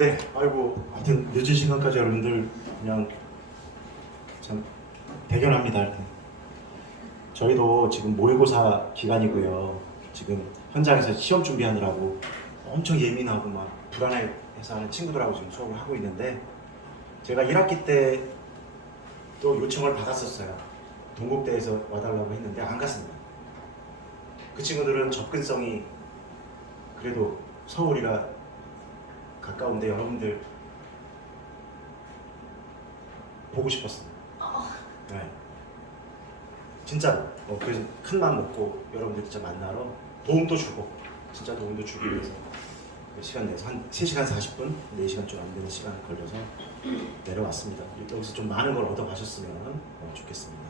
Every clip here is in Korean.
네, 아이고, 하여튼 늦은 시간까지 여러분들 그냥 참 대견합니다. 이렇게. 저희도 지금 모의고사 기간이고요. 지금 현장에서 시험 준비하느라고 엄청 예민하고 막 불안해해서 하는 친구들하고 지금 수업을 하고 있는데, 제가 1학기 때 또 요청을 받았었어요. 동국대에서 와달라고 했는데 안 갔습니다. 그 친구들은 접근성이 그래도 서울이라 가까운데 여러분들 보고 싶었습니다. 네. 진짜로. 그래서 큰 마음 먹고 여러분들 진짜 만나러 도움도 주고, 진짜 도움도 주기 위해서 시간 내서 한 3시간 40분, 4시간 좀 안 되는 시간 걸려서 내려왔습니다. 여기서 좀 많은 걸 얻어 가셨으면 좋겠습니다.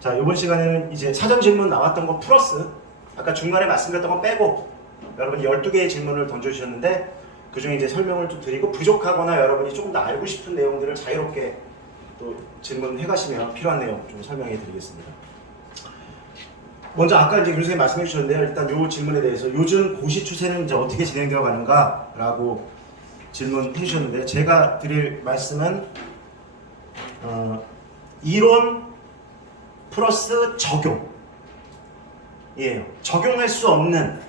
자, 이번 시간에는 이제 사전 질문 나왔던 거 플러스 아까 중간에 말씀드렸던 거 빼고 여러분이 12개의 질문을 던져주셨는데, 그 중에 이제 설명을 좀 드리고, 부족하거나 여러분이 조금 더 알고 싶은 내용들을 자유롭게 또 질문해 가시면 필요한 내용 좀 설명해 드리겠습니다. 먼저 아까 이제 교수님이 말씀해 주셨는데요. 일단 이 질문에 대해서 요즘 고시 추세는 이제 어떻게 진행되어 가는가라고 질문해 주셨는데, 제가 드릴 말씀은 이론 플러스 적용이에요. 적용할 수 없는,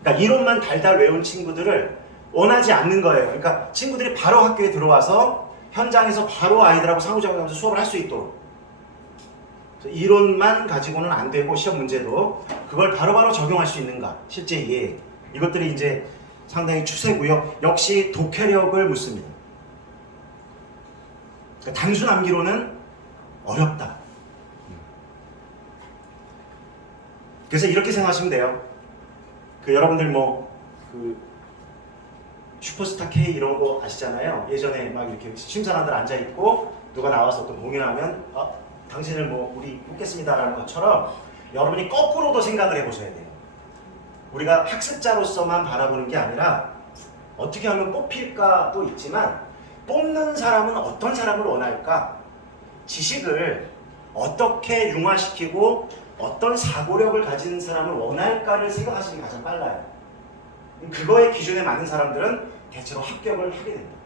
그러니까 이론만 달달 외운 친구들을 원하지 않는 거예요. 그러니까 친구들이 바로 학교에 들어와서 현장에서 바로 아이들하고 상호작용하면서 수업을 할 수 있도록, 이론만 가지고는 안 되고 시험 문제도 그걸 바로바로 적용할 수 있는가, 실제 이해, 이것들이 이제 상당히 추세고요. 역시 독해력을 묻습니다. 그러니까 단순 암기로는 어렵다. 그래서 이렇게 생각하시면 돼요. 여러분들 슈퍼스타 K 이런 거 아시잖아요. 예전에 막 이렇게 심사관들 앉아 있고 누가 나와서 어떤 공연하면 당신을 우리 뽑겠습니다라는 것처럼 여러분이 거꾸로도 생각을 해보셔야 돼요. 우리가 학습자로서만 바라보는 게 아니라 어떻게 하면 뽑힐까도 있지만, 뽑는 사람은 어떤 사람을 원할까? 지식을 어떻게 융화시키고 어떤 사고력을 가진 사람을 원할까를 생각하시는 게 가장 빨라요. 그거의 기준에 맞는 사람들은 대체로 합격을 하게 됩니다.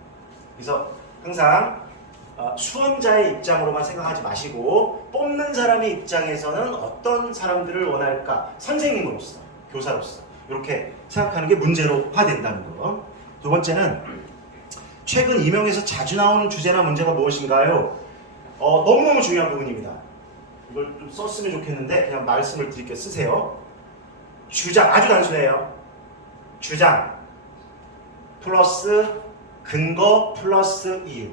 그래서 항상 수험자의 입장으로만 생각하지 마시고, 뽑는 사람의 입장에서는 어떤 사람들을 원할까? 선생님으로서, 교사로서 이렇게 생각하는 게 문제로화된다는 거. 두 번째는 최근 임용에서 자주 나오는 주제나 문제가 무엇인가요? 너무너무 중요한 부분입니다. 이걸 좀 썼으면 좋겠는데 그냥 말씀을 드릴게요. 쓰세요. 주장, 아주 단순해요. 주장 플러스 근거 플러스 이유,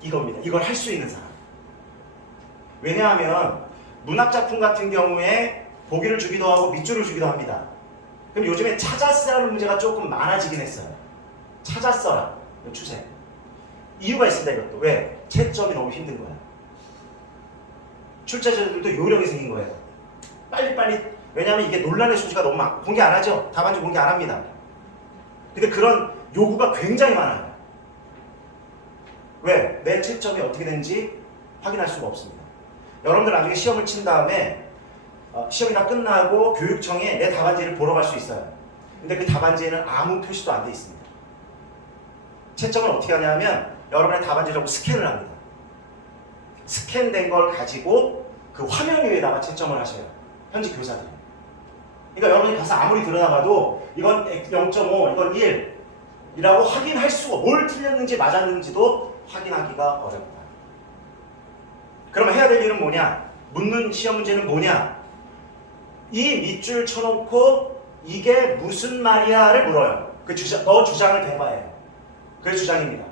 이겁니다. 이걸 할 수 있는 사람. 왜냐하면 문학작품 같은 경우에 보기를 주기도 하고 밑줄을 주기도 합니다. 그럼 요즘에 찾아 써라는 문제가 조금 많아지긴 했어요. 찾아 써라 추세. 이유가 있습니다. 이것도. 왜? 채점이 너무 힘든 거야. 출제자들도 요령이 생긴 거예요. 빨리빨리. 왜냐하면 이게 논란의 소지가 너무 많고, 공개 안 하죠. 답안지 공개 안 합니다. 근데 그런 요구가 굉장히 많아요. 왜? 내 채점이 어떻게 되는지 확인할 수가 없습니다. 여러분들 나중에 시험을 친 다음에 시험이 다 끝나고 교육청에 내 답안지를 보러 갈 수 있어요. 근데 그 답안지에는 아무 표시도 안 돼 있습니다. 채점을 어떻게 하냐면 여러분의 답안지를 스캔을 합니다. 스캔된 걸 가지고 그 화면 위에다가 채점을 하셔요. 현직 교사들이. 그러니까 여러분이 가서 아무리 들여다봐도 이건 0.5, 이건 1이라고 확인할 수가, 뭘 틀렸는지 맞았는지도 확인하기가 어렵다. 그러면 해야 될 일은 뭐냐? 묻는 시험 문제는 뭐냐? 이 밑줄 쳐놓고 이게 무슨 말이야를 물어요. 너 주장을 대봐요. 그게 주장입니다.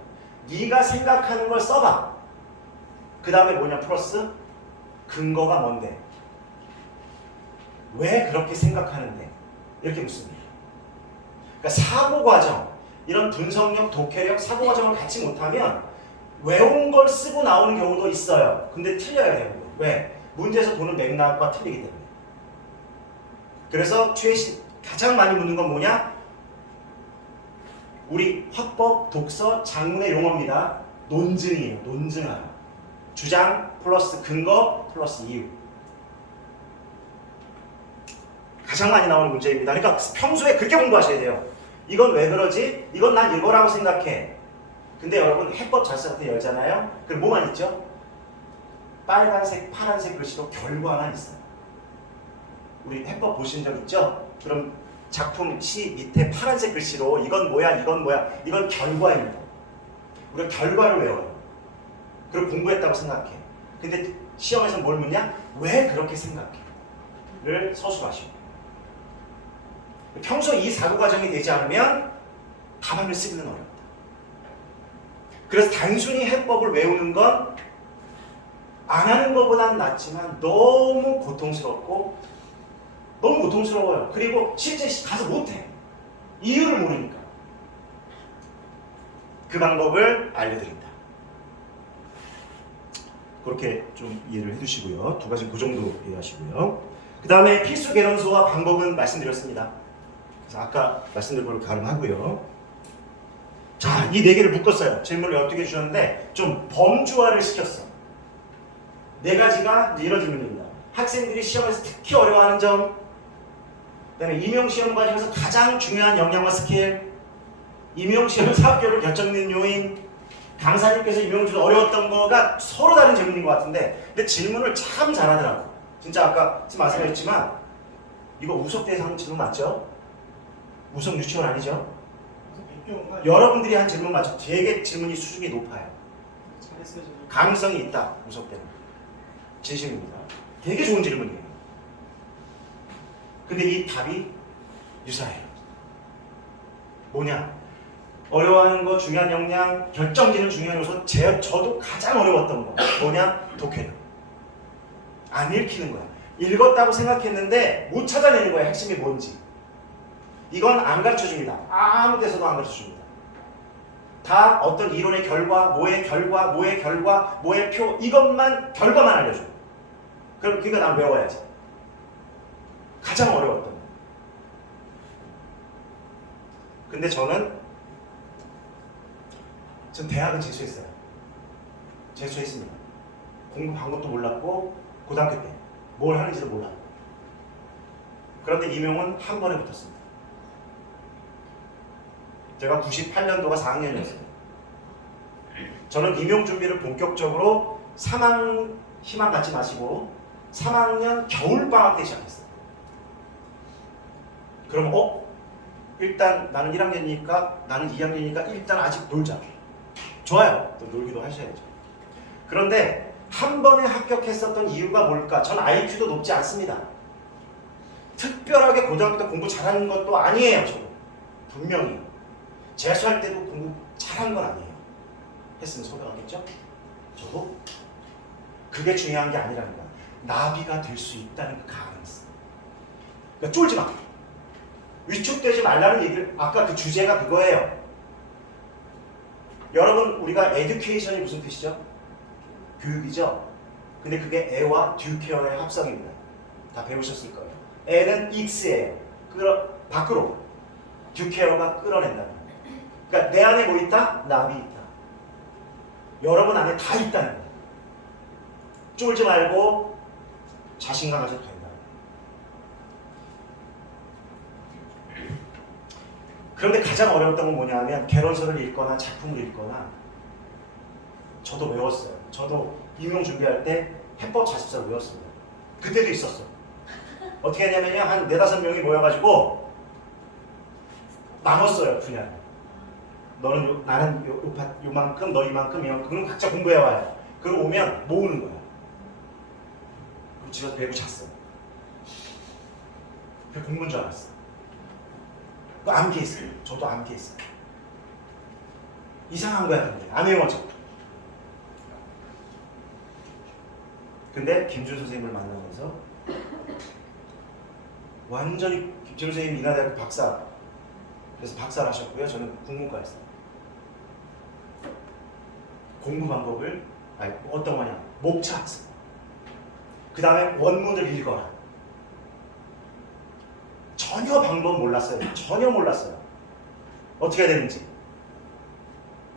네가 생각하는 걸 써봐. 그 다음에 뭐냐? 플러스 근거가 뭔데? 왜 그렇게 생각하는데? 이렇게 묻습니다. 그러니까 사고과정, 이런 분석력, 독해력, 사고과정을 갖지 못하면 외운 걸 쓰고 나오는 경우도 있어요. 근데 틀려야 돼요. 왜? 문제에서 보는 맥락과 틀리기 때문에. 그래서 가장 많이 묻는 건 뭐냐? 우리 화법, 독서, 작문의 용어입니다. 논증이에요. 논증하라. 주장 플러스 근거 플러스 이유. 가장 많이 나오는 문제입니다. 그러니까 평소에 그렇게 공부하셔야 돼요. 이건 왜 그러지? 이건 난 이거라고 생각해. 근데 여러분 해법 자체부터 열잖아요. 그럼 뭐만 있죠? 빨간색, 파란색 글씨로 결과만 있어요. 우리 해법 보신 적 있죠? 그럼 작품 시 밑에 파란색 글씨로 이건 뭐야, 이건 뭐야, 이건 결과입니다. 우리가 결과를 외워요. 그리고 공부했다고 생각해. 근데 시험에서 뭘 묻냐? 왜 그렇게 생각해? 를 서술하시고. 평소 이 사고 과정이 되지 않으면 답안을 쓰기는 어렵다. 그래서 단순히 해법을 외우는 건 안 하는 것보다는 낫지만 너무 고통스럽고 너무 고통스러워요. 그리고 실제 가서 못해. 이유를 모르니까. 그 방법을 알려드린다. 그렇게 좀 이해를 해두시고요. 두 가지 그 정도 이해하시고요. 그 다음에 필수 개론서와 방법은 말씀드렸습니다. 그래서 아까 말씀드린 걸 가름하고요. 자, 이 네 개를 묶었어요. 질문을 어떻게 주셨는데 좀 범주화를 시켰어. 네 가지가 이제 이런 질문입니다. 학생들이 시험에서 특히 어려워하는 점, 그 다음에 임용시험 과정에서 가장 중요한 역량과 스킬, 임용시험 사업결을 결정짓는 요인, 강사님께서 임용을 좀 어려웠던 거가 서로 다른 질문인 것 같은데 근데 질문을 참 잘하더라고. 진짜 아까 말씀하셨지만 이거 우석 대상 질문 맞죠? 우석 유치원 아니죠? 여러분들이 한 질문 맞죠? 되게 질문이 수준이 높아요. 가능성이 있다. 우석 때는. 진심입니다. 되게 좋은 질문이에요. 근데 이 답이 유사해요. 뭐냐? 어려워하는 거, 중요한 역량, 결정짓는 중요한 요소, 저도 가장 어려웠던 거 뭐냐? 독해력. 안 읽히는 거야. 읽었다고 생각했는데 못 찾아내는 거야. 핵심이 뭔지. 이건 안 가르쳐줍니다. 아무 데서도 안 가르쳐줍니다. 다 어떤 이론의 결과, 뭐의 결과, 뭐의 결과, 뭐의 표, 이것만, 결과만 알려줘. 그러니까 난 외워야지. 가장 어려웠던 거. 근데 전 대학은 재수했어요. 재수했습니다. 공부 방법도 몰랐고 고등학교 때 뭘 하는지도 몰랐고. 그런데 임용은 한 번에 붙었습니다. 제가 98년도가 4학년이었어요. 저는 임용 준비를 본격적으로 3학 희망 갖지 마시고 3학년 겨울방학 때 시작했어요. 그럼 일단 나는 1학년이니까 나는 2학년이니까 일단 아직 놀자. 좋아요. 또 놀기도 하셔야죠. 그런데 한 번에 합격했었던 이유가 뭘까? 전 IQ도 높지 않습니다. 특별하게 고등학교 때 공부 잘하는 것도 아니에요. 저는 분명히 재수할 때도 공부 잘한 건 아니에요. 했으면 소개하겠죠? 저도 그게 중요한 게 아니라는 거야. 나비가 될 수 있다는 그 가능성. 그러니까 쫄지 마. 위축되지 말라는 얘기를 아까 그 주제가 그거예요. 여러분 우리가 에듀케이션이 무슨 뜻이죠? 교육이죠. 근데 그게 애와 듀케어의 합성입니다. 다 배우셨을 거예요. 애는 익스예요. 밖으로. 듀케어가 끌어낸다는 거예요. 그러니까 내 안에 뭐 있다? 나비 있다. 여러분 안에 다 있다는 거예요. 쫄지 말고 자신감 가져도 된다. 그런데 가장 어려웠던 건 뭐냐 하면 개론서를 읽거나 작품을 읽거나 저도 외웠어요. 저도 임용 준비할 때 해법 44를 외웠습니다. 그때도 있었어. 어떻게 했냐면요. 한 4-5명이 모여가지고 나눴어요. 분야를. 나는 요만큼, 너 이만큼, 그럼 각자 공부해와요. 그러고 오면 모으는 거야. 그리고 집에서 배고 잤어. 그게 공부인 줄 알았어. 그거 암기했어요. 저도 암기했어요. 이상한 거야. 근데 안 외워져. 근데 김준 선생님을 만나면서 완전히 김준 선생님 인하대학교 박사, 그래서 박사를 하셨고요. 저는 국문과였어요. 공부 방법을 어떤 거냐? 목차 학습. 그 다음에 원문을 읽어라. 전혀 방법 몰랐어요. 전혀 몰랐어요. 어떻게 해야 되는지.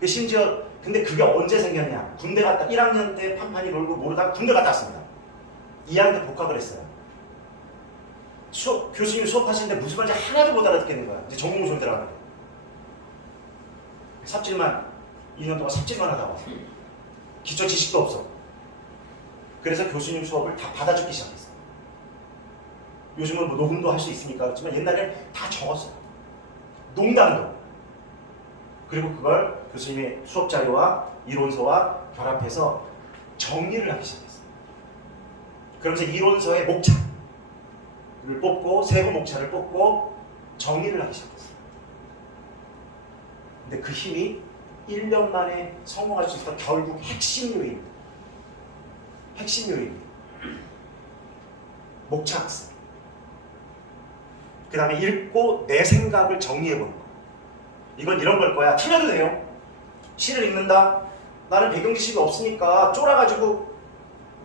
심지어 근데 그게 언제 생겼냐? 군대 갔다 1학년 때 판판이 놀고 모르다가 군대 갔다 왔습니다. 2학년 때 복학을 했어요. 교수님이 수업하시는데 무슨 말인지 하나도 못 알아듣겠는 거야. 이제 전공수업 들어가는 거야. 삽질만 2년 동안 삽질만 하다 와서 기초 지식도 없어. 그래서 교수님 수업을 다 받아주기 시작했어. 요즘은 뭐 녹음도 할 수 있으니까 그렇지만 옛날에는 다 적었어. 농담도. 그리고 그걸 교수님의 수업 자료와 이론서와 결합해서 정리를 하기 시작했어. 그러면서 이론서의 목차를 뽑고 세부 목차를 뽑고 정리를 하기 시작했어. 근데 그 힘이 1년 만에 성공할 수 있었던 결국 핵심 요인. 핵심 요인. 목차 학습. 그 다음에 읽고 내 생각을 정리해보는 거. 이건 이런 걸 거야. 틀려도 돼요. 시를 읽는다. 나는 배경 지식이 없으니까 쫄아가지고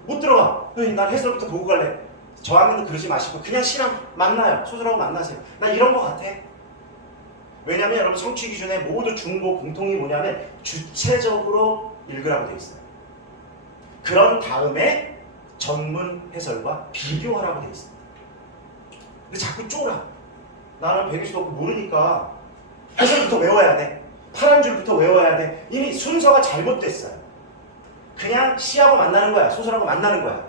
못 들어가. 난 해설부터 보고 갈래. 저학년도 그러지 마시고 그냥 시랑 만나요. 소설하고 만나세요. 나 이런 거 같아. 왜냐면 여러분 성취 기준에 모두 중고 공통이 뭐냐면 주체적으로 읽으라고 돼 있어요. 그런 다음에 전문 해설과 비교하라고 돼 있습니다. 근데 자꾸 쫄아. 나는 배경 지식 없고 모르니까 해설부터 외워야 돼. 파란 줄부터 외워야 돼. 이미 순서가 잘못됐어요. 그냥 시하고 만나는 거야. 소설하고 만나는 거야.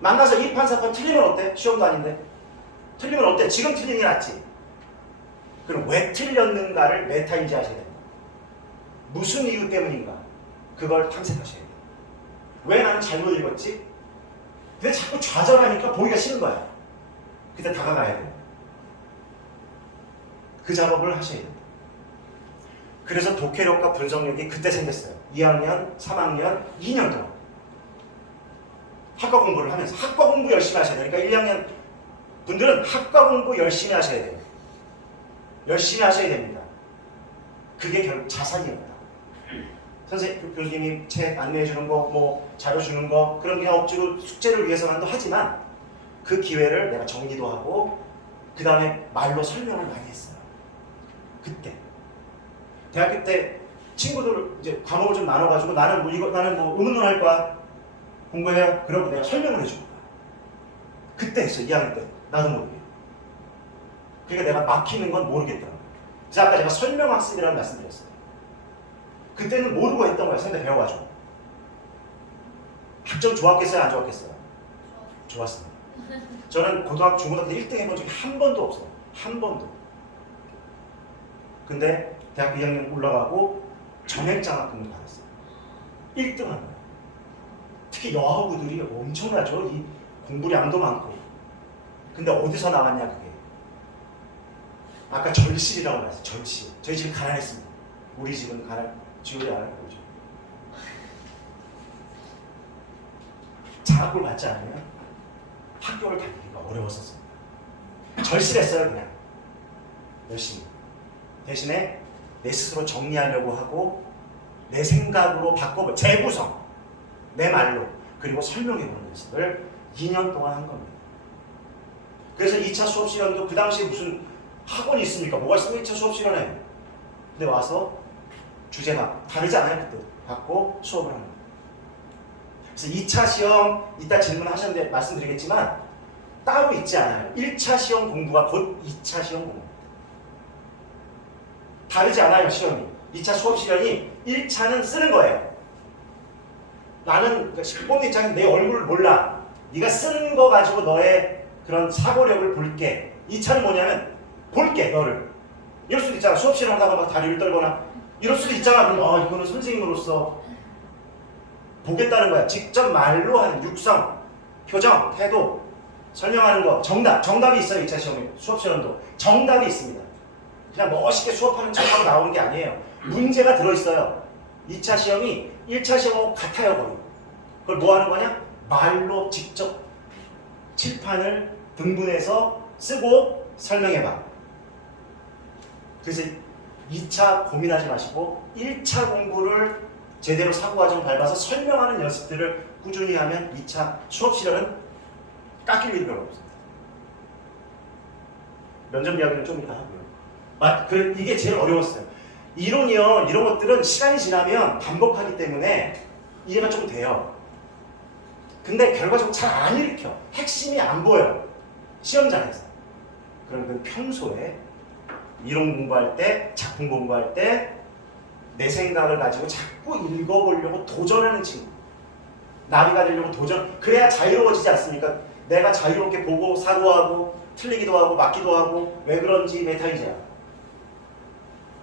만나서 이 판사건 틀리면 어때? 시험도 아닌데. 틀리면 어때? 지금 틀리는 게 낫지. 그럼 왜 틀렸는가를 메타인지 하셔야 됩니다. 무슨 이유 때문인가? 그걸 탐색하셔야 돼요. 왜 나는 잘못 읽었지? 근데 자꾸 좌절하니까 보기가 싫은 거야. 그때 다가가야 돼요. 그 작업을 하셔야 돼요. 그래서 독해력과 분석력이 그때 생겼어요. 2학년, 3학년, 2년 동안. 학과 공부를 하면서. 학과 공부 열심히 하셔야 돼요. 그러니까 1학년 분들은 학과 공부 열심히 하셔야 돼요. 열심히 하셔야 됩니다. 그게 결국 자산이었다. 선생님, 교수님이 책 안내해 주는 거, 뭐 자료 주는 거 그런 그냥 억지로 숙제를 위해서라도 하지만 그 기회를 내가 정리도 하고 그 다음에 말로 설명을 많이 했어요. 그때 대학교 때 친구들 이제 과목을 좀 나눠가지고 나는 뭐 의문문 할 거야. 공부해요. 그러고 내가 설명을 해준 거야. 그때 했어. 2학년 때. 나도 모르게. 그러니까 내가 막히는 건 모르겠다는 거야. 그래서 아까 제가 설명학습이라는 말씀드렸어요. 그때는 모르고 했던 거야. 선배 배워가지고. 학점 좋았겠어요? 안 좋았겠어요? 좋았습니다. 저는 중고등학교 때 1등 해본 적이 한 번도 없어요. 한 번도. 근데 대학교 2학년 올라가고 정액장학금을 받았어요. 1등 한 거예요. 특히 여학우들이 엄청나죠. 이 공부량도 많고. 근데 어디서 나왔냐 그게. 아까 절실이라고 말했어요. 절실. 저희 집 가난했습니다. 우리 집은 지우리 알아요? 그죠? 장학금을 받지 않으면 학교를 다니기가 어려웠었습니다. 절실했어요. 그냥 열심히. 대신에 내 스스로 정리하려고 하고 내 생각으로 바꿔볼 재구성, 내 말로 그리고 설명해보는 연습을 2년 동안 한 겁니다. 그래서 2차 수업 시간도 그 당시에 무슨 학원이 있습니까? 뭐가 있으면 2차 수업 시간에 근데 와서 주제가 다르지 않아요. 그때 받고 수업을 하는 거예요. 그래서 2차 시험 이따 질문하셨는데 말씀드리겠지만 따로 있지 않아요. 1차 시험 공부가 곧 2차 시험 공부. 다르지 않아요. 시험이. 2차 수업 시간이 1차는 쓰는 거예요. 나는 뽑는 입장에서 내 얼굴을 몰라. 네가 쓰는 거 가지고 너의 그런 사고력을 볼게. 2차는 뭐냐면 볼게 너를. 이럴 수도 있잖아. 수업 시간 하다가 막 다리를 떨거나 이럴 수도 있잖아. 그럼 이거는 선생님으로서 보겠다는 거야. 직접 말로 하는 육성, 표정, 태도, 설명하는 거, 정답이 있어요. 2차 시험에 수업 시간도 정답이 있습니다. 그냥 멋있게 수업하는 척하고 나오는 게 아니에요. 문제가 들어있어요. 2차 시험이 1차 시험하고 같아요. 거의. 그걸 뭐 하는 거냐? 말로 직접 칠판을 등분해서 쓰고 설명해봐. 그래서 2차 고민하지 마시고 1차 공부를 제대로 사고과정 밟아서 설명하는 연습들을 꾸준히 하면 2차 수업 시간은 깎일 일이 별로 없습니다. 면접 이야기는 좀 이따 하고요. 그래, 이게 제일 어려웠어요. 이론이요, 이런 것들은 시간이 지나면 반복하기 때문에 이해가 좀 돼요. 근데 결과적으로 잘 안 일으켜. 핵심이 안 보여요. 시험장에서. 그럼 그 평소에 이론 공부할 때, 작품 공부할 때 내 생각을 가지고 자꾸 읽어보려고 도전하는 친구. 나비가 되려고 도전. 그래야 자유로워지지 않습니까? 내가 자유롭게 보고 사고하고 틀리기도 하고 맞기도 하고 왜 그런지 메타이제야.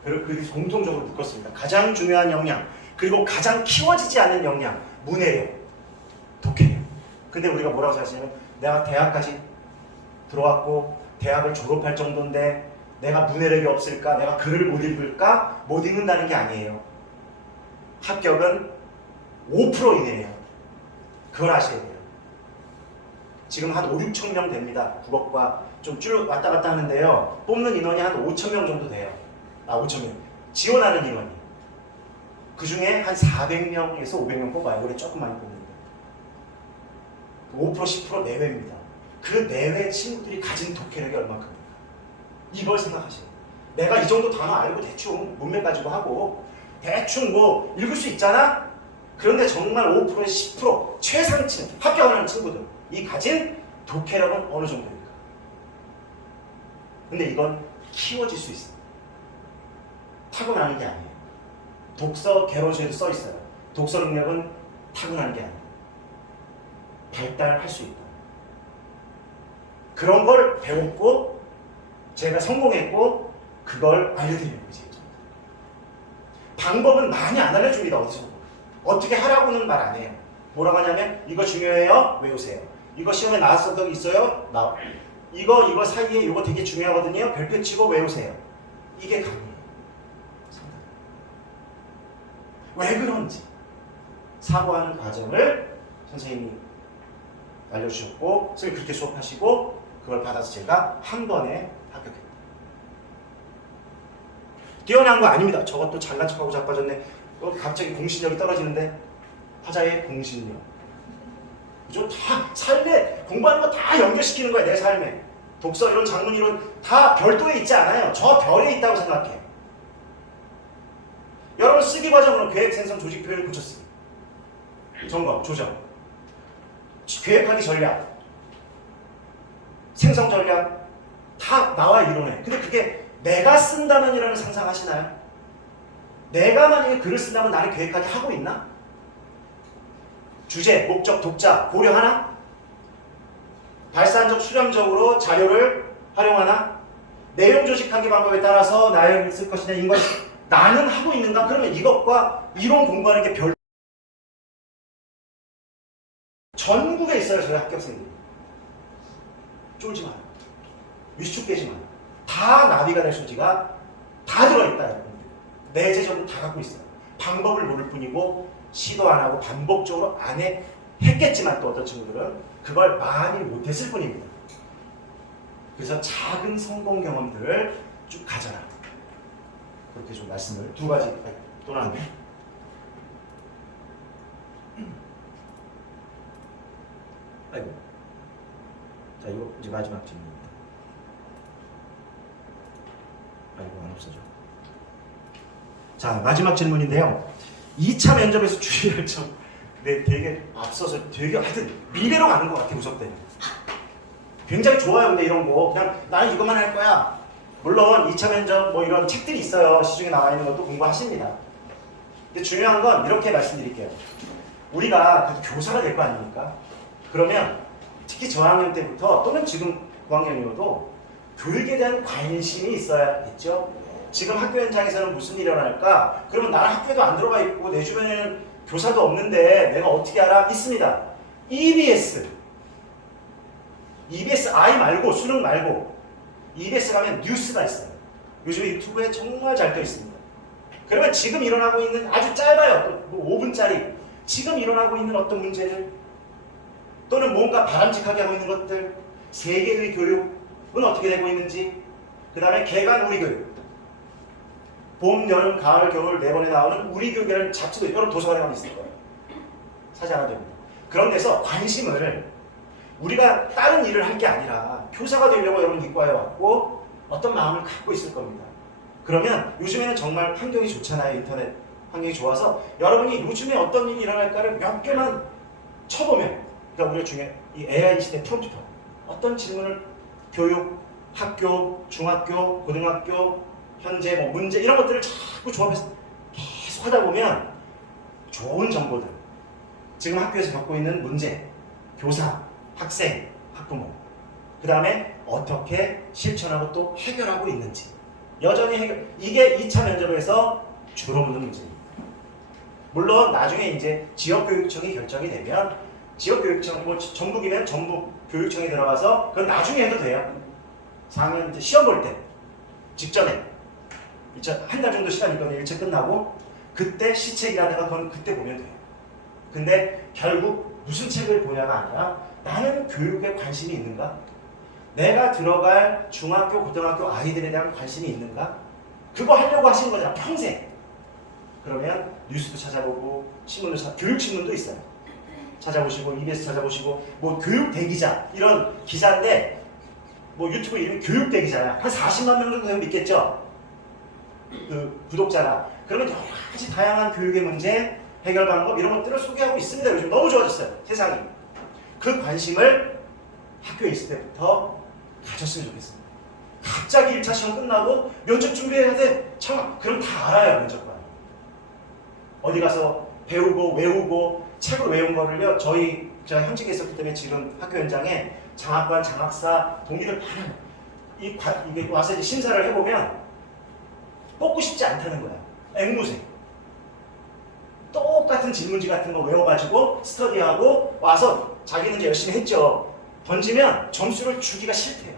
그리고 그게 공통적으로 묶었습니다. 가장 중요한 역량 그리고 가장 키워지지 않는 역량 문해력, 독해력. 근데 우리가 뭐라고 생각하냐면 내가 대학까지 들어왔고 대학을 졸업할 정도인데 내가 문해력이 없을까? 내가 글을 못 읽을까? 못 읽는다는 게 아니에요. 합격은 5% 이내예요. 그걸 아셔야 돼요. 지금 한 5, 6천 명 됩니다. 국어과 좀 쭉 왔다 갔다 하는데요. 뽑는 인원이 한 5천 명 정도 돼요. 5천 명. 지원하는 인원이. 그 중에 한 400명에서 500명 뽑아요. 원래 조금 많이 뽑는데. 5%, 10% 내외입니다. 그 내외 친구들이 가진 독해력이 얼마큼입니까? 이걸 생각하세요. 내가 이 정도 단어 알고 대충 문맥 가지고 하고 대충 뭐 읽을 수 있잖아? 그런데 정말 5%에 10% 최상층 합격하는 친구들이 가진 독해력은 어느 정도입니까? 근데 이건 키워질 수 있어요. 타고나는 게 아니에요. 독서 개론서에도 써 있어요. 독서 능력은 타고나는 게 아니에요. 발달할 수 있다. 그런 걸 배웠고 제가 성공했고 그걸 알려드리는 거지. 방법은 많이 안 알려줍니다. 어디서 어떻게 하라고는 말 안 해요. 뭐라고 하냐면 이거 중요해요. 외우세요. 이거 시험에 나왔던 적 있어요. 이거 사이에 이거 되게 중요하거든요. 별표 치고 외우세요. 이게 강의예요. 왜 그런지 사고하는 과정을 선생님이 알려주셨고 선생님이 그렇게 수업하시고 그걸 받아서 제가 한 번에 합격했다. 뛰어난 거 아닙니다. 저것도 잘난 척하고 자빠졌네. 갑자기 공신력이 떨어지는데 화자의 공신력. 그죠? 다 삶에 공부하는 거 다 연결시키는 거야. 내 삶에. 독서 이론, 작문 이론 다 별도에 있지 않아요. 저 별에 있다고 생각해. 여러분 쓰기 과정으로 계획, 생성, 조직, 표현을 고쳤습니다. 점검, 조정. 계획하기 전략, 생성 전략 다 나와 이론에. 근데 그게 내가 쓴다면이라는 상상하시나요? 내가 만약에 글을 쓴다면 나는 계획하기 하고 있나? 주제, 목적, 독자 고려하나? 발산적, 수렴적으로 자료를 활용하나? 내용 조직하기 방법에 따라서 나를 쓸 것이냐 인권 나는 하고 있는가? 그러면 이것과 이론 공부하는 게 별 전국에 있어요. 저희 합격생들이. 쫄지 마요. 위축되지 마요. 다 나비가 될 소지가 다 들어있다. 여러분들. 내재적으로 다 갖고 있어요. 방법을 모를 뿐이고 시도 안 하고 반복적으로 안 했겠지만 또 어떤 친구들은 그걸 많이 못했을 뿐입니다. 그래서 작은 성공 경험들을 쭉 가져라. 그렇게 좀 말씀을 두 가지 또 나왔네. 아이고. 자, 이거 이제 마지막 질문입니다. 아이고, 안 없어져. 자, 마지막 질문인데요. 2차 면접에서 주의할 점. 네, 되게 앞서서 되게 하여튼 미래로 가는 것 같아요. 우석 때는. 굉장히 좋아요. 근데 이런 거 그냥 나는 이것만 할 거야. 물론 2차 면접 뭐 이런 책들이 있어요. 시중에 나와 있는 것도 공부하십니다. 근데 중요한 건 이렇게 말씀드릴게요. 우리가 교사가 될 거 아닙니까? 그러면 특히 저학년 때부터 또는 지금 9학년이어도 교육에 대한 관심이 있어야겠죠. 지금 학교 현장에서는 무슨 일이 일어날까? 그러면 나는 학교에도 안 들어가 있고 내 주변에는 교사도 없는데 내가 어떻게 알아? 있습니다. EBS I 말고 수능 말고 EBS 가면 뉴스가 있어요. 요즘에 유튜브에 정말 잘 떠 있습니다. 그러면 지금 일어나고 있는 아주 짧아요. 뭐 5분짜리 지금 일어나고 있는 어떤 문제를 또는 뭔가 바람직하게 하고 있는 것들 세계의 교육은 어떻게 되고 있는지 그 다음에 개간 우리 교육 봄, 여름, 가을, 겨울 4번에 나오는 우리 교육이라는 잡지도 여러분 도서관에 가면 있을 거예요. 사지 않아도 됩니다. 그런 데서 관심을 우리가 다른 일을 할 게 아니라 교사가 되려고 여러분 이과에 왔고 어떤 마음을 갖고 있을 겁니다. 그러면 요즘에는 정말 환경이 좋잖아요. 인터넷 환경이 좋아서 여러분이 요즘에 어떤 일이 일어날까를 몇 개만 쳐보면 그러니까 우리가 중에 이 AI 시대 프롬프터 어떤 질문을 교육, 학교, 중학교, 고등학교 현재 뭐 문제 이런 것들을 자꾸 조합해서 하다 보면 좋은 정보들, 지금 학교에서 겪고 있는 문제, 교사, 학생, 학부모, 그 다음에 어떻게 실천하고 또 해결하고 있는지 여전히 해결, 이게 2차 면접에서 주로 묻는 문제입니다. 물론 나중에 이제 지역교육청이 결정이 되면 지역교육청, 뭐 전북이면 전북 교육청에 들어가서 그건 나중에 해도 돼요. 4학년 이제 시험 볼 때 직전에 한 달 정도 시간 있거든요. 1차 끝나고 그때 시책이라든가 그건 그때 보면 돼요. 근데 결국 무슨 책을 보냐가 아니라 나는 교육에 관심이 있는가? 내가 들어갈 중학교, 고등학교 아이들에 대한 관심이 있는가? 그거 하려고 하신 거잖아, 평생. 그러면 뉴스도 찾아보고 신문도 교육신문도 있어요. 찾아보시고 EBS 찾아보시고 뭐 교육 대기자 이런 기사인데 뭐 유튜브 이름이 교육 대기자야. 한 40만 명 정도 되면 믿겠죠? 그 구독자가. 그러면 여러 가지 다양한 교육의 문제, 해결 방법 이런 것들을 소개하고 있습니다. 요즘 너무 좋아졌어요. 세상이. 그 관심을 학교에 있을 때부터 가졌으면 좋겠습니다. 갑자기 1차 시험 끝나고 면접 준비해야 돼. 참 그럼 다 알아요. 면접관. 어디 가서 배우고 외우고 책을 외운 거를요. 제가 현직에 있었기 때문에 지금 학교 현장에 장학관, 장학사 동기들 많아요. 이게 와서 이제 심사를 해보면 뽑고 싶지 않다는 거야. 앵무새. 똑같은 질문지 같은 거 외워가지고 스터디하고 와서 자기는 이제 열심히 했죠. 던지면 점수를 주기가 싫대요.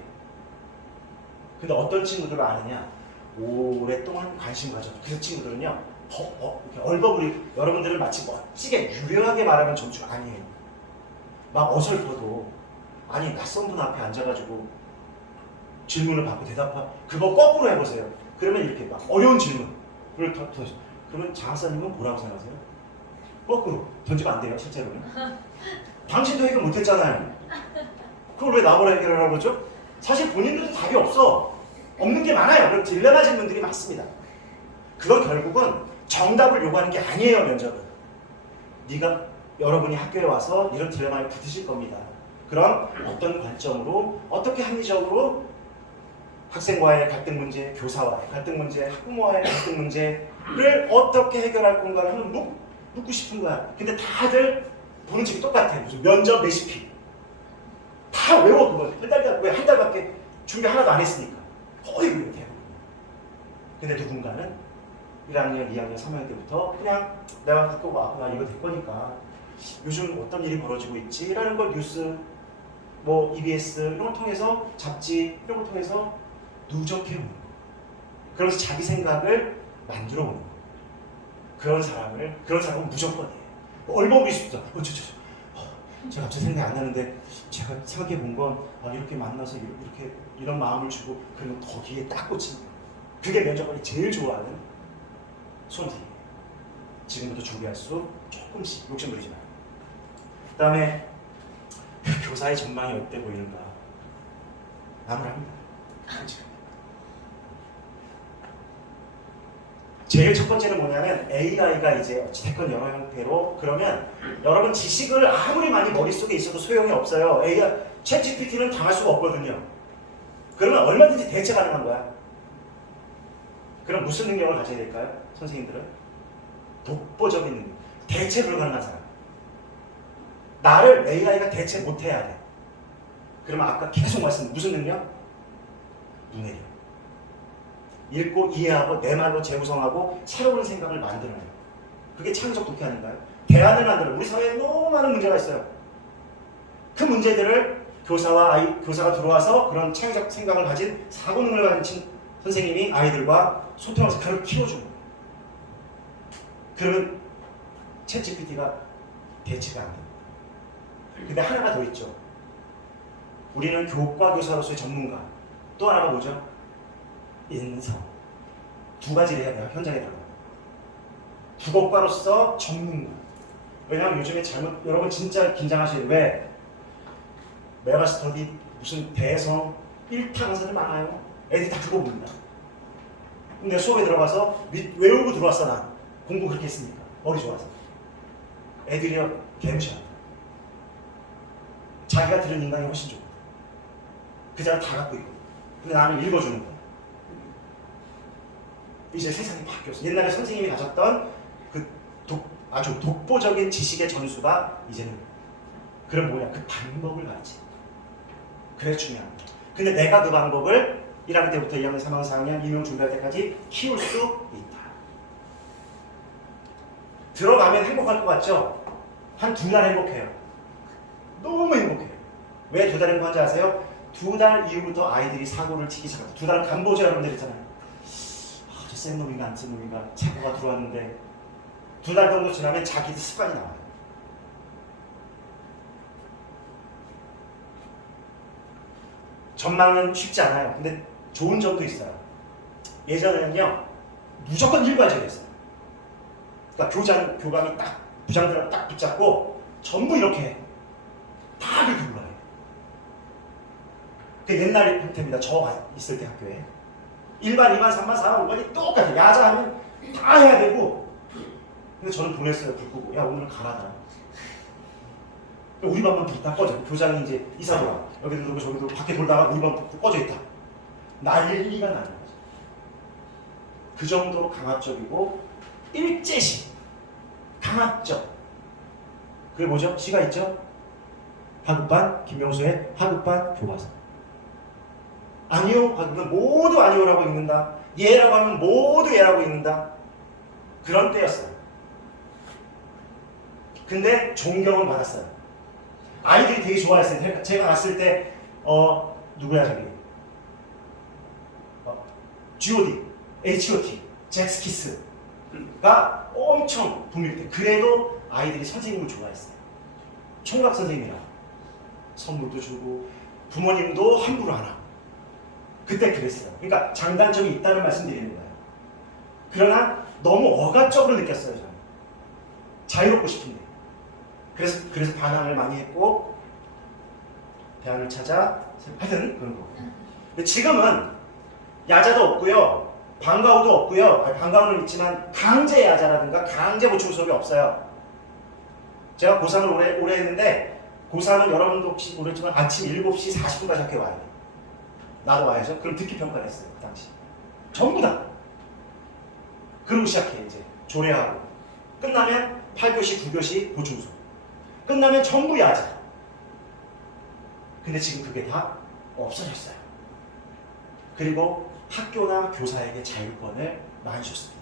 근데 어떤 친구들을 아느냐? 오랫동안 관심 가졌고 그 친구들은요. 이렇게 얼버무리 여러분들을 마치 멋지게 유려하게 말하면 점수가 아니에요. 막 어설퍼도 아니 낯선 분 앞에 앉아가지고 질문을 받고 대답하 그거 거꾸로 해보세요. 그러면 이렇게 막 어려운 질문을 그러면 장학사님은 뭐라고 생각하세요? 거꾸로 던지면 안 돼요. 실제로는. 당신도 해결 못했잖아요. 그걸 왜 나보라 해결하라고 그러죠? 사실 본인들도 답이 없어. 없는 게 많아요. 그럼 딜레마 질문들이 많습니다. 그건 결국은 정답을 요구하는 게 아니에요. 면접은. 여러분이 학교에 와서 이런 딜레마에 부딪힐 겁니다. 그럼 어떤 관점으로 어떻게 합리적으로 학생과의 갈등 문제, 교사와의 갈등 문제, 학부모와의 갈등 문제를 어떻게 해결할 건가를 한번 묻고 싶은 거야. 근데 다들 보는 책이 똑같아. 무슨 면접 레시피 다 외워 그거. 한 달밖에 준비 하나도 안 했으니까 거의 그렇게 해요. 근데 누군가는 1학년, 2학년, 3학년 때부터 그냥 내가 듣고 와, 나 이거 될 거니까 요즘 어떤 일이 벌어지고 있지? 라는 걸 뉴스, 뭐 EBS 이런 걸 통해서 잡지 이런 걸 통해서 누적해 오는 거예요. 그러면서 자기 생각을 만들어 오는 거예요. 그런 사람은 무조건이에요. 얼버무리 싶다. 제가 갑자기 생각이 안 나는데 제가 생각해 본 건 이렇게 만나서 이런 마음을 주고 그러면 거기에 딱 꽂히는 거예요. 그게 면접관이 제일 좋아하는 손들이에요. 지금부터 준비할 수 조금씩 욕심부리지 마요. 그 다음에 교사의 전망이 어때 보이는가? 나무랍니다. 제일 첫 번째는 뭐냐면 AI가 이제 어찌됐건 여러 형태로 그러면 여러분 지식을 아무리 많이 머릿속에 있어도 소용이 없어요. AI, 챗GPT는 당할 수가 없거든요. 그러면 얼마든지 대체 가능한 거야. 그럼 무슨 능력을 가져야 될까요? 선생님들은? 독보적인 능력. 대체 불가능한 사람. 나를 AI가 대체 못해야 돼. 그러면 아까 계속 말씀 무슨 능력? 눈의력. 읽고 이해하고 내 말로 재구성하고 새로운 생각을 만들어내요. 그게 창의적 독해 아닌가요? 대안을 만들어요. 우리 사회에 너무 많은 문제가 있어요. 그 문제들을 교사가 들어와서 그런 창의적 생각을 가진 사고 능력을 가진 선생님이 아이들과 소통하면서 그걸 키워주는 거예요. 그러면 챗GPT가 대체가 안 됩니다. 근데 하나가 더 있죠. 우리는 교과 교사로서의 전문가. 또 하나가 뭐죠? 인성. 두 가지를 해야 돼요. 현장에 들어가. 국어과로서 전문가. 왜냐하면 요즘에 여러분 진짜 긴장하시는 왜? 메가스터디 무슨 대성 1타 강사들 많아요. 애들이 다 그거 봅니다. 근데 수업에 들어가서 외우고 들어왔어. 난 공부 그렇게 했으니까 머리 좋아서. 애들이요 개무시한다. 자기가 들은 인간이 훨씬 좋거든. 그 자를 다 갖고 있거든. 근데 나는 읽어주는 거야. 이제 세상이 바뀌었어. 옛날에 선생님이 가졌던 그 아주 독보적인 지식의 전수가 이제는 그럼 뭐냐? 그 방법을 가르치. 그게 중요한 거야. 근데 내가 그 방법을 1학년 때부터 2학년, 3학년, 4학년 임용 준비할 때까지 키울 수 있다. 들어가면 행복할 것 같죠? 한 2달 행복해요. 너무 행복해요. 왜 2달 행복한지 아세요? 2달 이후부터 아이들이 사고를 치기 시작합니다. 2달은 간보죠, 여러분들 있잖아요. 저 센 놈인가 안 센 놈인가 사고가 들어왔는데 2달 정도 지나면 자기도 습관이 나와요. 전망은 쉽지 않아요. 근데 좋은 점도 있어요. 예전에는요 무조건 일괄제였어요. 그러니까 교감이 딱 부장들하고 딱 붙잡고 전부 이렇게 다 그렇게 불러요. 그 옛날 형태입니다. 저 있을 때 학교에 1반, 2반, 3반, 4반, 5반이 똑같아요. 야자하면 다 해야 되고. 근데 저는 보냈어요. 불 끄고. 야 오늘은 가라다. 우리 반만 불 다 꺼져. 교장이 이제 이사 돌아. 여기도 돌고 저기도 밖에 돌다가 우리 반 불 꺼져 있다. 난리가 나는 거죠. 그 정도로 강압적이고 일제시 강압적. 그게 뭐죠? 시가 있죠? 하급반 김명수의 하급반 교과서. 아니요 하면 모두 아니오라고 읽는다. 예라고 하면 모두 예라고 읽는다. 그런 때였어요. 근데 존경을 받았어요. 아이들이 되게 좋아했어요. 제가 갔을 때 누구야 저기 G.O.D, H.O.T, 잭스키스가 엄청 붐빌 때 그래도 아이들이 선생님을 좋아했어요. 총각 선생님이라 선물도 주고 부모님도 함부로 안 하고 그때 그랬어요. 그러니까 장단점이 있다는 말씀 드리는 거예요. 그러나 너무 억압적으로 느꼈어요. 저는 자유롭고 싶은데 그래서 반항을 많이 했고 대안을 찾아 하여튼 그런 거. 근데 지금은 야자도 없고요, 방과후도 없고요. 방과후는 있지만 강제 야자라든가 강제 보충 수업이 없어요. 제가 고3을 오래 했는데 고3은 여러분도 혹시 모르겠지만 아침 7시 40분까지 학교에 와야 돼요. 나도 와야죠. 그럼 듣기 평가를 했어요. 그 당시 전부 다. 그러고 시작해. 이제 조례하고 끝나면 8교시 9교시 보충 수업 끝나면 전부 야자. 근데 지금 그게 다 없어졌어요. 그리고 학교나 교사에게 자율권을 많이 줬습니다.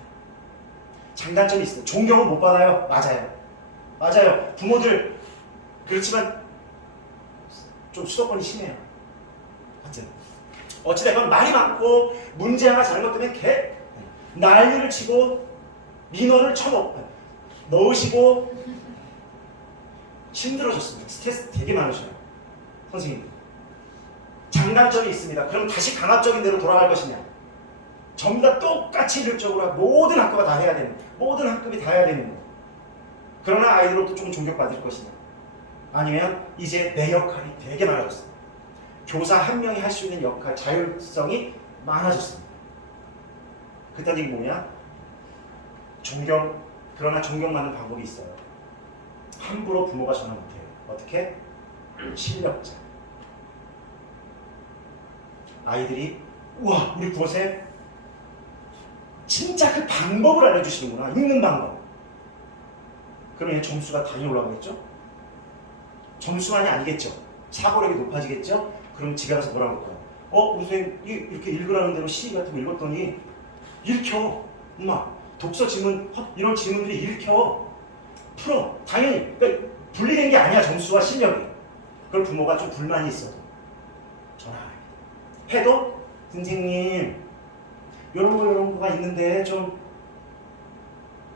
장단점이 있어요. 존경은 못 받아요. 맞아요. 부모들 그렇지만 좀 수도권이 심해요. 하여튼 어찌됐건 말이 많고 문제 하나 잘못되면 난리를 치고 민원을 넣으시고 힘들어졌습니다. 스트레스 되게 많으셔요. 선생님. 장단점이 있습니다. 그럼 다시 강압적인 대로 돌아갈 것이냐? 전부 다 똑같이 일률적으로 모든 학교가 다 해야 되는, 모든 학급이 다 해야 되는 거. 그러나 아이들로부터 좀 존경받을 것이냐? 아니면 이제 내 역할이 되게 많아졌습니다. 교사 한 명이 할 수 있는 역할, 자율성이 많아졌습니다. 그딴 얘기 뭐냐? 그러나 존경받는 방법이 있어요. 함부로 부모가 전화 못해요. 어떻게? 실력자. 아이들이 우와 우리 부모쌤 진짜 그 방법을 알려주시는구나. 읽는 방법. 그러면 점수가 당연히 올라가겠죠? 점수만이 아니겠죠? 사고력이 높아지겠죠? 그럼 집에 가서 뭐라고 할까요? 우리 선생님 이렇게 읽으라는 대로 시 같은 거 읽었더니 읽혀. 엄마 독서 지문 이런 지문들이 읽혀. 풀어. 당연히 그러니까 분리된 게 아니야. 점수와 실력이. 그걸 부모가 좀 불만이 있어도 해도 선생님 이런 거가 있는데 좀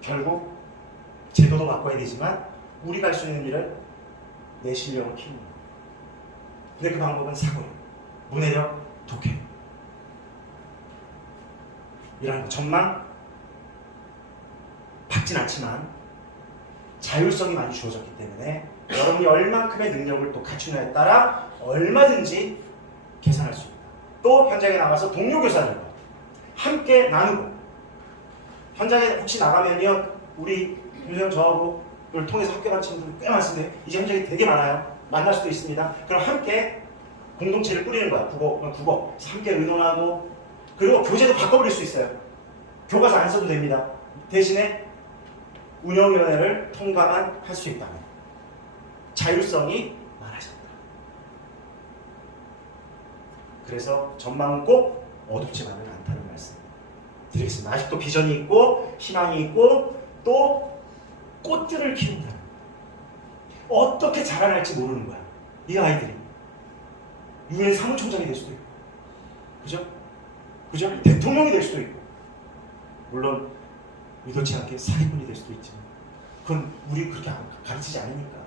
결국 제도도 바꿔야 되지만 우리가 할 수 있는 일을 내 실력을 키우는 거예요. 근데 그 방법은 사고력, 문해력, 독해 이런 거. 전망 받진 않지만 자율성이 많이 주어졌기 때문에 여러분이 얼만큼의 능력을 또 갖추냐에 따라 얼마든지 계산할 수 있다. 또 현장에 나가서 동료 교사들과 함께 나누고 현장에 혹시 나가면요 우리 윤수영 저하고 를 통해서 학교 간 친구들 꽤 많습니다. 이제 현장에 되게 많아요. 만날 수도 있습니다. 그럼 함께 공동체를 꾸리는 거야. 국어 함께 의논하고 그리고 교재도 바꿔버릴 수 있어요. 교과서 안 써도 됩니다. 대신에 운영위원회를 통과만 할 수 있다면 자율성이 많아졌다. 그래서 전망은 꼭 어둡지만은 않다는 말씀 드리겠습니다. 아직도 비전이 있고 희망이 있고 또 꽃들을 키운다. 어떻게 자라날지 모르는 거야. 이 아이들이 유엔 사무총장이 될 수도 있고, 그죠? 그죠? 대통령이 될 수도 있고, 물론 의도치 않게 사기꾼이 될 수도 있지만 그건 우리 그렇게 가르치지 않으니까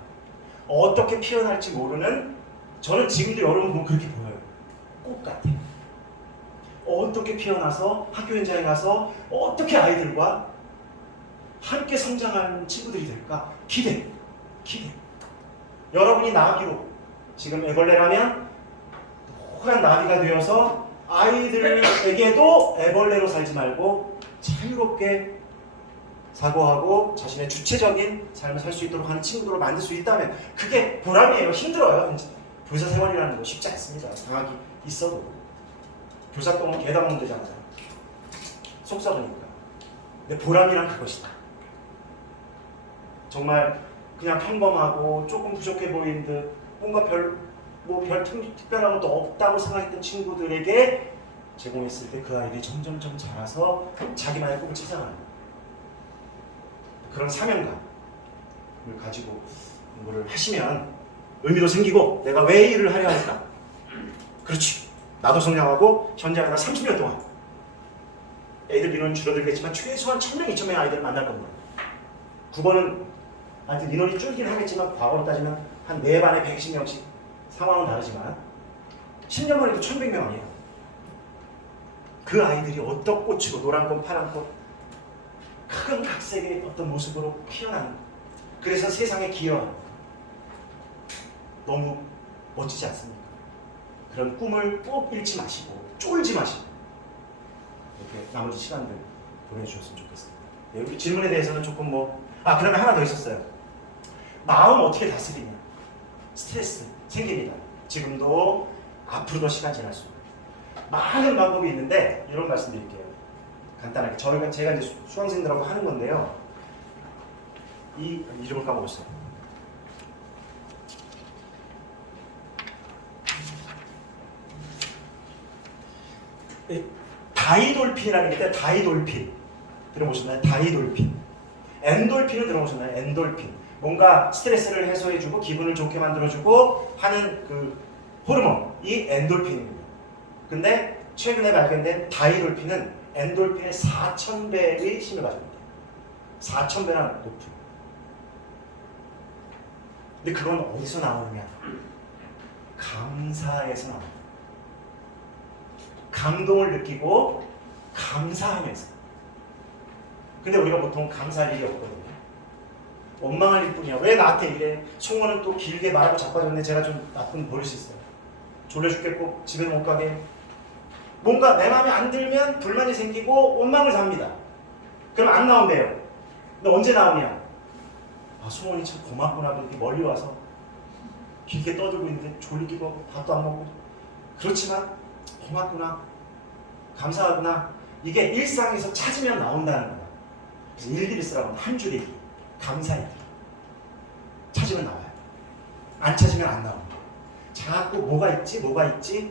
어떻게 피어날지 모르는, 저는 지금도 여러분 보면 그렇게 보여요. 꽃 같아요. 어떻게 피어나서 학교 현장에 가서 어떻게 아이들과 함께 성장하는 친구들이 될까? 기대. 여러분이 나비로, 지금 애벌레라면 노란 나비가 되어서 아이들에게도 애벌레로 살지 말고 자유롭게 사고하고 자신의 주체적인 삶을 살 수 있도록 하는 친구들을 만들 수 있다면 그게 보람이에요. 힘들어요. 교사 생활이라는 거 쉽지 않습니다. 방학이 있어도 교사동은 개다 먹으면 되잖아요. 속 썩으니까. 근데 보람이란 그것이다. 정말 그냥 평범하고 조금 부족해 보이는 듯 뭔가 별 특별한 것도 없다고 생각했던 친구들에게 제공했을 때 그 아이들이 점점점 자라서 자기만의 꿈을 찾아가는 그런 사명감을 가지고 공부를 하시면 의미도 생기고 내가 왜 이 일을 하려 할까? 그렇지. 나도 성장하고 현장에다 30년 동안 애들 인원은 줄어들겠지만 최소한 1000명, 2000명의 아이들을 만날 겁니다. 9번은 하여튼 인원이 줄긴 하겠지만 과거로 따지면 한 4반에 120명씩 상황은 다르지만 10년만 해도 1100명 아니에요. 그 아이들이 어떤 꽃으로 노란 꽃, 파란 꽃 큰 각색의 어떤 모습으로 피어나는, 그래서 세상에 기여하는, 너무 멋지지 않습니까? 그런 꿈을 꼭 잃지 마시고 쫄지 마시고 이렇게 나머지 시간들 보내주셨으면 좋겠습니다. 네, 우리 질문에 대해서는 조금 그러면 하나 더 있었어요. 마음 어떻게 다스리냐. 스트레스 생깁니다. 지금도 앞으로도 시간 지날수록 많은 방법이 있는데 이런 말씀 드릴게요. 간단하게 제가 이제 수강생들하고 하는 건데요. 이 이름을 까먹었어요. 다이돌핀이라는 게 있는데 다이돌핀 들어보셨나요? 다이돌핀. 엔돌핀을 들어보셨나요? 엔돌핀. 뭔가 스트레스를 해소해주고 기분을 좋게 만들어주고 하는 그 호르몬이 엔돌핀입니다. 근데 최근에 발견된 다이돌핀은 엔돌핀의 4000배의 힘을 가지고 있다. 4000배나 높은. 근데 그건 어디서 나오느냐? 감사에서 나옵니다. 감동을 느끼고 감사하면서. 근데 우리가 보통 감사할 일이 없거든요. 원망할 일뿐이야. 왜 나한테 이래? 송원은 또 길게 말하고 자빠졌는데 제가 좀 나쁜 버릇이 있어요. 졸려 죽겠고 집에는 못 가게. 뭔가 내 마음에 안 들면 불만이 생기고 원망을 삽니다. 그럼 안 나온대요. 근데 언제 나오냐? 송원이 참 고맙구나. 그렇게 멀리 와서 길게 떠들고 있는데 졸리기도 밥도 안 먹고. 그렇지만 고맙구나. 감사하구나. 이게 일상에서 찾으면 나온다는 거야. 그래서 일기를 쓰라고 한 줄 얘기. 감사해. 찾으면 나와요. 안 찾으면 안 나옵니다. 자꾸 뭐가 있지?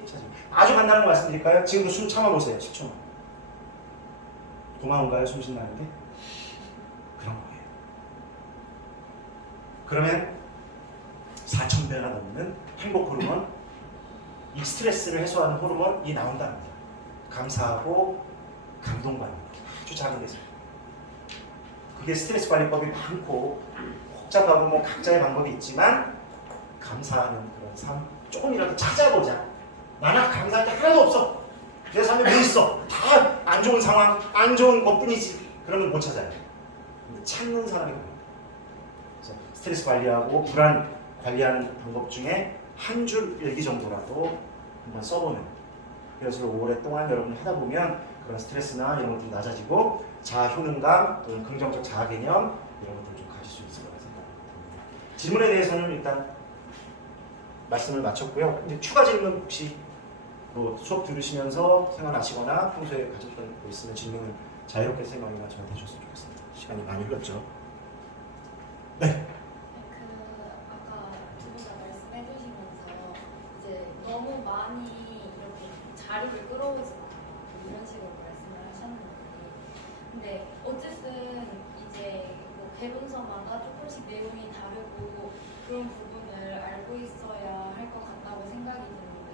찾으면. 아주 간단한 거 말씀드릴까요? 지금도 숨 참아보세요. 10초만. 고마운가요? 숨 쉰다는데? 그런 거예요. 그러면 4000배가 넘는 행복 호르몬, 이 스트레스를 해소하는 호르몬이 나온다는 거예요. 감사하고 감동받는 아주 작은 데서. 그게 스트레스 관리법이 많고 복잡하고 각자의 방법이 있지만 감사하는 그런 삶 조금이라도 찾아보자. 나는 감사할 게 하나도 없어. 내 삶에 뭐 있어? 다 안 좋은 상황, 안 좋은 것뿐이지. 그러면 못 찾아요. 근데 찾는 사람이 그래요. 그래서 스트레스 관리하고 불안 관리하는 방법 중에 한 줄 일기 정도라도 한번 써보는. 그래서 오랫동안 여러분이 하다 보면 그런 스트레스나 이런 것들이 낮아지고 자아 효능감 또는 긍정적 자아 개념 이런 것들을 좀 가질 수 있을 거라 생각합니다. 질문에 대해서는 일단 말씀을 마쳤고요. 이제 추가 질문 혹시 수업 들으시면서 생각나시거나 평소에 가졌던 거 있으면 질문을 자유롭게 생각이나 저한테 주셨으면 좋겠습니다. 시간이 많이 흘렀죠. 네. 아까 두 분 다 말씀해주시면서 이제 너무 많이 이렇게 자리를 끌어오지 마 이런 식으로 말씀을 하셨는데, 근데 어쨌든 이제 뭐 개론서마다 조금씩 내용이 다르고 그런 부분을 알고 있어야 할 것 같다고 생각이 드는데,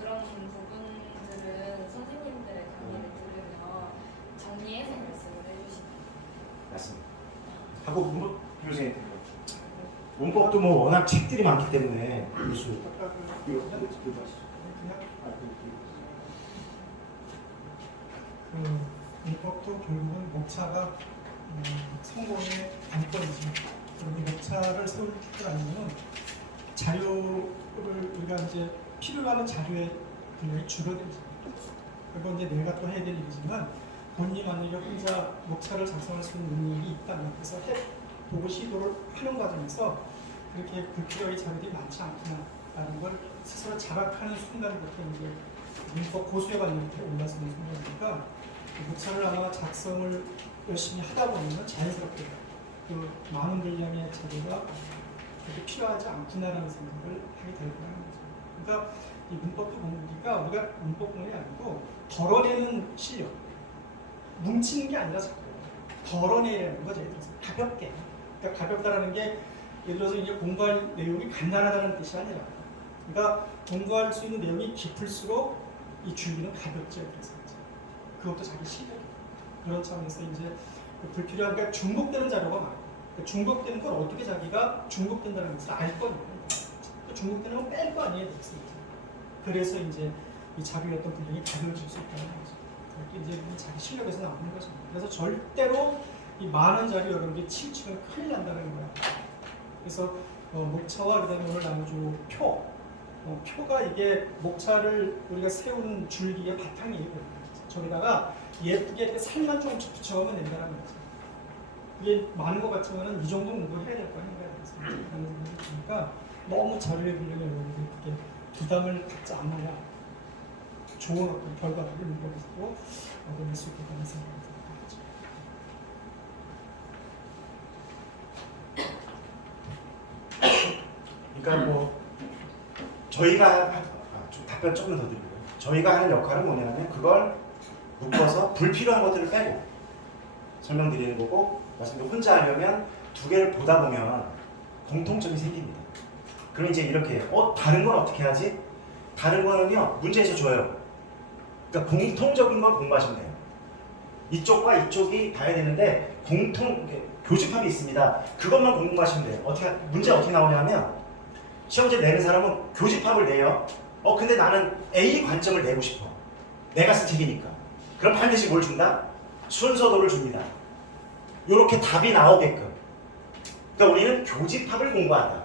그런 부분들은 선생님들의 강의를 들으면 정리해서 말씀을 해주시나요? 맞습니다. 하고 교수님 문법도 뭐 워낙 책들이 많기 때문에 교수 문법도 결국은 목차가 성공의 관건이죠. 그리고 목차를 세울 줄 알면 자료를 우리가 이제 필요하는 자료의 분량이 줄어들죠. 그리고 이제 내가 또 해야 될 일이지만 본인이 만약에 혼자 목차를 작성할 수 있는 능력이 있다면, 그래서 해보고 시도를 하는 과정에서 그렇게 불필요하게 자료들이 많지 않구나라는 걸 스스로 자각하는 순간부터 이제 문법 고수에 관련 밑에 올라서는 순간이니까 목차를 아마 작성을 열심히 하다 보면 자연스럽게 그 많은 분량의 자료가 그렇게 필요하지 않구나라는 생각을 하게 될 거라는 거죠. 그러니까 이 문법도 공부니까 우리가 문법 공부이 아니고 덜어내는 실력, 뭉치는 게 아니라 자꾸 덜어내는 거죠. 예를 들어서 가볍게. 그러니까 가볍다라는 게 예를 들어서 이제 공부할 내용이 간단하다는 뜻이 아니라, 그러니까 공부할 수 있는 내용이 깊을수록 이 줄기는 가볍죠. 그래서 그것도 자기 실력이에요. 그런 차원에서 이제 불필요한, 그러니까 중복되는 자료가 많고, 그러니까 중복되는 걸 어떻게 자기가 중복된다는 것을 알 거예요. 중복되는 건 뺄 거 아니에요. 그래서 이제 이 자료의 어떤 분량이 가벼워질 수 있다는 거죠. 이게 이제 자기 실력에서 나오는 거죠. 그래서 절대로 이 많은 자료 여러분들이 치우치면 큰일 난다는 거야. 그래서 목차와 그다음에 오늘 나눠준 표가 이게 목차를 우리가 세우는 줄기의 바탕이에요. 저기다가 예쁘게 이렇게 살만 좀 붙여가면 된다는 거죠. 이게 많은 것 같지만은 이 정도 공부해야 될 거 아닌가 그러니까 너무 자료의 분량을 여러분들이 그렇게 부담을 갖지 않아야 좋은 어떤 결과를 문법에서도 얻어낼 수 있겠다는 생각이 듭니다. 그러니까 뭐 저희가 좀 답변 조금 더 드리고요. 저희가 하는 역할은 뭐냐면 그걸 묶어서 불필요한 것들을 빼고 설명드리는 거고, 말씀대로 혼자 하려면 두 개를 보다 보면 공통점이 생깁니다. 그럼 이제 이렇게 다른 건 어떻게 하지? 다른 거는요 문제에서 줘요. 그러니까 공통적인 걸 공부하시면 돼요. 이쪽과 이쪽이 봐야 되는데 교집합이 있습니다. 그것만 공부하시면 돼요. 문제 어떻게 나오냐면 시험제 내는 사람은 교집합을 내요. 근데 나는 A 관점을 내고 싶어. 내가 쓴 책이니까. 그럼 반드시 뭘 준다? 순서도를 줍니다. 이렇게 답이 나오게끔. 그러니까 우리는 교집합을 공부한다.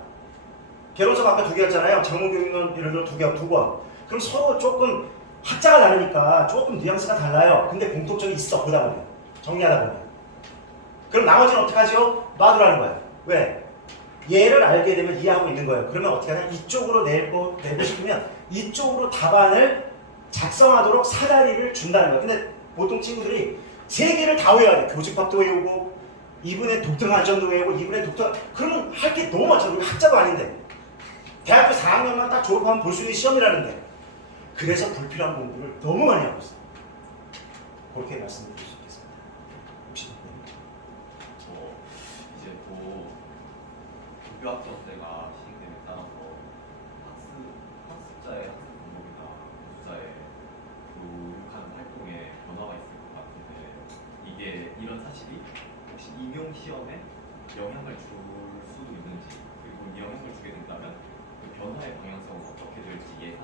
개론서 아까 두 개였잖아요. 장문교육은 예를 들어 두 권. 그럼 서로 조금 학자가 다르니까 조금 뉘앙스가 달라요. 근데 공통점이 있어. 보다 보면. 정리하다 보면. 그럼 나머지는 어떻게 하죠? 놔두라는 거예요. 왜? 얘를 알게 되면 이해하고 있는 거예요. 그러면 어떻게 하냐? 이쪽으로 내고 싶으면 이쪽으로 답안을 작성하도록 사다리를 준다는 거예요. 근데 보통 친구들이 세 개를 다 외워야 돼. 교집합도 외우고, 이분의 독특한점도 외우고, 이분의 그러면 할 게 너무 많잖아요. 우리 학자도 아닌데. 대학교 4학년만 딱 졸업하면 볼 수 있는 시험이라는데. 그래서 불필요한 공부를 너무 많이 하고 있어요. 그렇게 말씀드릴 수 있겠습니다. 혹시 이제 또 교육학점 때가 시행됨에 따라서 학습자의 학습 방법이나 교수자의 교육하는 활동에 변화가 있을 것 같은데, 이게 이런 사실이 혹시 임용 시험에 영향을 줄 수도 있는지, 그리고 이 영향을 주게 된다면 그 변화의 방향성은 어떻게 될지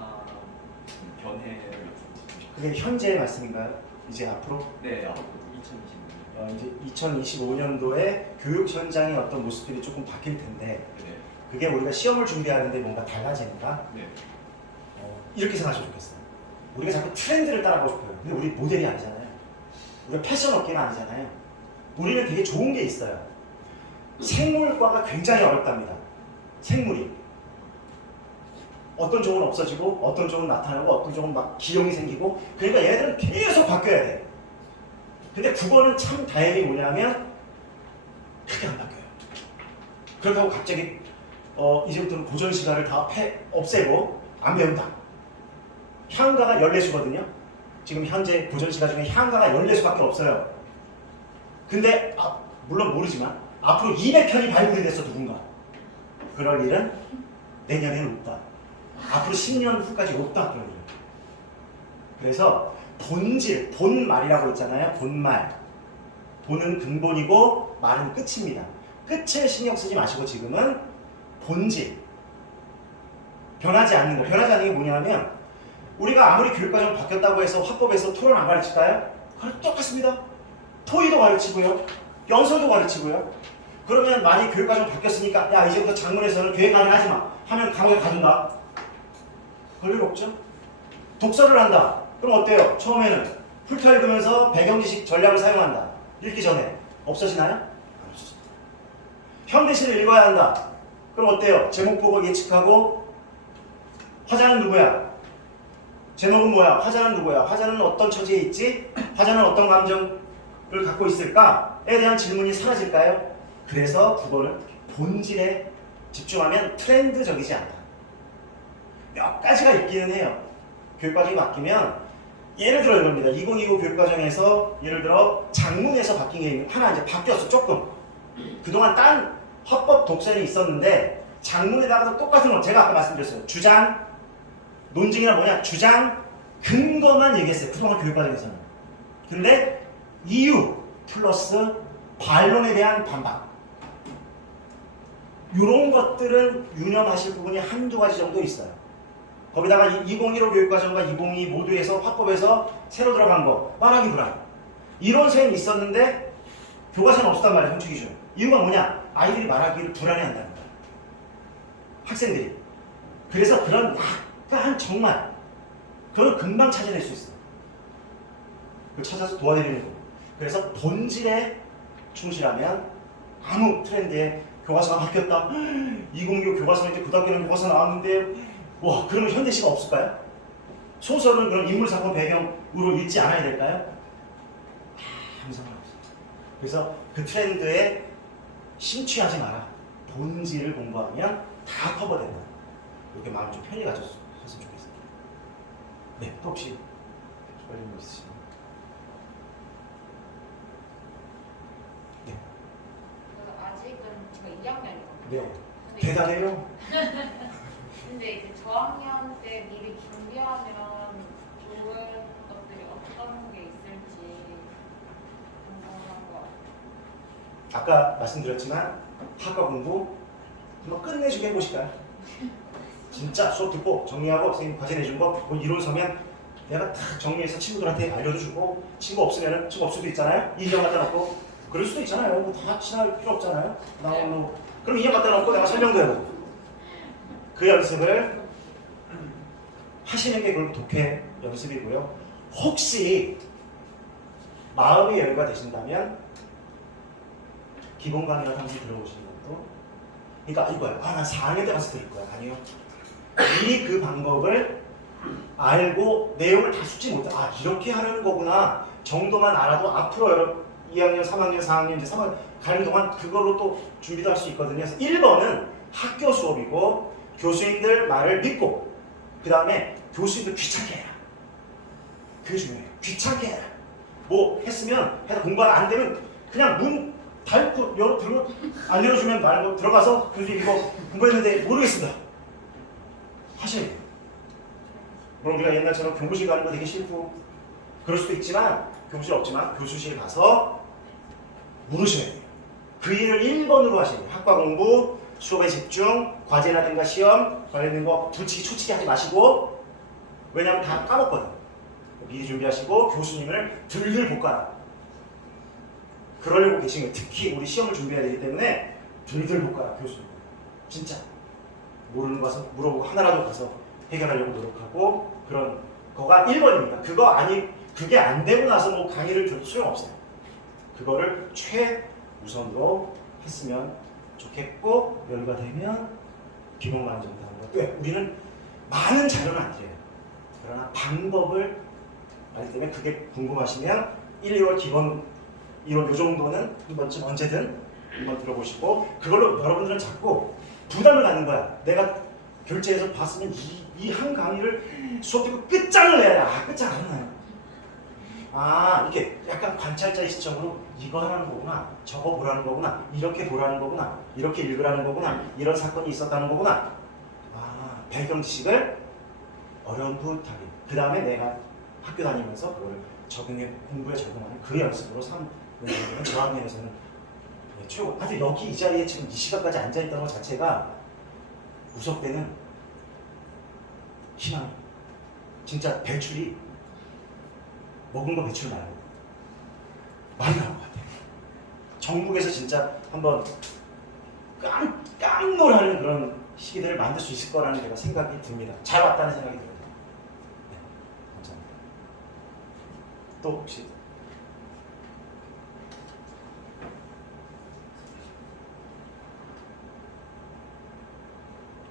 견해를 여쭤보고 싶습니다. 그게 현재의 말씀인가요? 이제 앞으로? 네, 앞으로 2025년. 이제 2025년도에 교육 현장의 어떤 모습들이 조금 바뀔 텐데, 네. 그게 우리가 시험을 준비하는데 뭔가 달라지는가? 네. 이렇게 생각하시면 좋겠어요. 우리가 자꾸 트렌드를 따라가고 싶어요. 근데 우리 모델이 아니잖아요. 우리가 패션 업계가 아니잖아요. 우리는 되게 좋은 게 있어요. 생물과가 굉장히 어렵답니다. 생물이. 어떤 종은 없어지고, 어떤 종은 나타나고, 어떤 종은 막 기형이 생기고, 그러니까 얘네들은 계속 바뀌어야 돼. 근데 국어는 참 다행히 뭐냐면 크게 안 바뀌어요. 그렇다고 갑자기 이제부터는 고전 시가를 다 없애고 안 배운다. 향가가 14수거든요. 지금 현재 고전 시가 중에 향가가 14수밖에 없어요. 근데 물론 모르지만 앞으로 200편이 발굴이 됐어 누군가. 그럴 일은 내년에는 없다. 앞으로 10년 후까지 없다 그런 일. 그래서 본질, 본말이라고 있잖아요. 본말. 본은 근본이고 말은 끝입니다. 끝을 신경 쓰지 마시고 지금은 본질. 변하지 않는 거. 변하지 않는 게 뭐냐면 우리가 아무리 교육과정 바뀌었다고 해서 화법에서 토론 안 가르칠까요? 그럼 똑같습니다. 토의도 가르치고요. 연설도 가르치고요. 그러면 많이 교육과정 바뀌었으니까 야 이제부터 장문에서는 계획 강의 하지 마. 하면 강의 가든가. 그럴 일 없죠. 독서를 한다. 그럼 어때요? 처음에는 훑어 읽으면서 배경지식 전략을 사용한다. 읽기 전에. 없어지나요? 안 없어집니다. 현대시를 읽어야 한다. 그럼 어때요? 제목 보고 예측하고 화자는 누구야? 제목은 뭐야? 화자는 누구야? 화자는 어떤 처지에 있지? 화자는 어떤 감정을 갖고 있을까?에 대한 질문이 사라질까요? 그래서 국어는 본질에 집중하면 트렌드적이지 않다. 몇 가지가 있기는 해요. 교육과정이 바뀌면 예를 들어 이겁니다. 2025 교육과정에서 예를 들어 장문에서 바뀐 게 하나 이제 바뀌었어 조금. 그동안 딴 화법 독서는 있었는데 장문에다가도 똑같은 거 제가 아까 말씀드렸어요. 주장, 논증이란 뭐냐? 주장, 근거만 얘기했어요. 그동안 교육과정에서는. 근데 이유 플러스 반론에 대한 반박. 이런 것들은 유념하실 부분이 한두 가지 정도 있어요. 거기다가 2015 교육과정과 2022 모두에서 화법에서 새로 들어간 거 말하기 불안. 이런 셈이 있었는데 교과서는 없었단 말이에요. 형식 기준. 이유가 뭐냐? 아이들이 말하기를 불안해한다는 거예요. 학생들이. 그래서 그런 약간 정말 그걸 금방 찾아낼 수 있어요. 그걸 찾아서 도와드리는 거예요. 그래서 본질에 충실하면 아무 트렌드에 교과서가 바뀌었다. 2025 교과서는 이제 고등학교는 교과서 나왔는데 와 그러면 현대시가 없을까요? 소설은 그럼 인물 사건 배경으로 읽지 않아야 될까요? 아무 상관없어요. 그래서 그 트렌드에 심취하지 마라. 본질을 공부하면 다 커버된다. 이렇게 마음 좀 편히 가졌으면 좋겠습니다. 네, 또 혹시 관련 거 있으시나요? 네. 아직은 제가 2학년이거든요. 네. 대단해요. 근데 이제 저학년 때 미리 준비하면 좋은 것들이 어떤 게 있을지 궁금한 것 같아요. 아까 말씀드렸지만 학과 공부 한번 끝내주게 해보실까요? 진짜 수업 듣고 정리하고 선생님 과제 내준 거 뭐 이론 서면 내가 다 정리해서 친구들한테 알려도 주고 친구 없으면은 친구 없을 수도 있잖아요. 인정 갖다 놓고 그럴 수도 있잖아요. 뭐 다 친할 필요 없잖아요. 그럼 인정 갖다 놓고 내가 설명도 해보고 그 연습을 하시는 게 그럼 독해 연습이고요. 혹시 마음의 여유가 되신다면 기본 강의라도 한번 들어보시는 것도 그러니까 이거야. 난 4학년 때 가서 들을 거야. 아니요. 미리 그 방법을 알고 내용을 다 숙지 못해. 이렇게 하는 거구나 정도만 알아도 앞으로 2학년, 3학년, 4학년, 이제 3학년 가는 동안 그걸로 또 준비도 할 수 있거든요. 그래서 1번은 학교 수업이고 교수님들 말을 믿고 그 다음에 교수님들 귀찮게 해라. 그게 중요해요. 귀찮게 해라. 뭐 했으면 해서 공부가 안 되면 그냥 문 닫고 들고 안 열어주면 말고 들어가서 교수님 이거 공부했는데 모르겠습니다. 하셔야 돼요. 물론 우리가 옛날처럼 교무실 가는 거 되게 싫고 그럴 수도 있지만 교무실 없지만 교수실 가서 물으셔야 돼요. 그 일을 1번으로 하셔야 돼요. 학과 공부, 수업에 집중, 과제라든가 시험 관련된 거 불치기 초치기 하지 마시고 왜냐면 다 까먹거든. 미리 준비하시고 교수님을 들들 볶아라. 그러려고 계신 거예요. 특히 우리 시험을 준비해야 되기 때문에 들들 볶아라 교수님. 진짜 모르는 거 가서 물어보고 하나라도 가서 해결하려고 노력하고 그런 거가 1번입니다. 그게 안 되고 나서 뭐 강의를 들어도 소용없어요. 그거를 최우선으로 했으면 좋겠고 여유가 되면 기본 강의 정도 하는 것. 왜? 우리는 많은 자료는 안 드려요. 그러나 방법을 알기 때문에 그게 궁금하시면 1, 2월 기본 이론 요 정도는 한 번쯤 언제든 한번 들어보시고 그걸로 여러분들은 자꾸 부담을 갖는 거야. 내가 결제해서 봤으면 이 한 강의를 수업 듣고 끝장을 내야 돼. 끝장 안 나요. 이렇게 약간 관찰자의 시점으로 이거 하라는 거구나, 저거 보라는 거구나, 이렇게 보라는 거구나, 이렇게 읽으라는 거구나, 이런 사건이 있었다는 거구나. 배경 지식을 어렴풋하게. 그 다음에 내가 학교 다니면서 그걸 공부에 적용하는 그 연습으로 삼는 저학년에서는 최고. 아주 여기 이 자리에 지금 이 시간까지 앉아 있다는 것 자체가 우석 때는 희망. 진짜 배출이 먹은 거 배출 말고 많이 나온 것 같아요. 전국에서 진짜 한번 깜놀하는 그런 시기들을 만들 수 있을 거라는 제가 생각이 듭니다. 잘 왔다는 생각이 듭니다. 네, 감사합니다. 또 혹시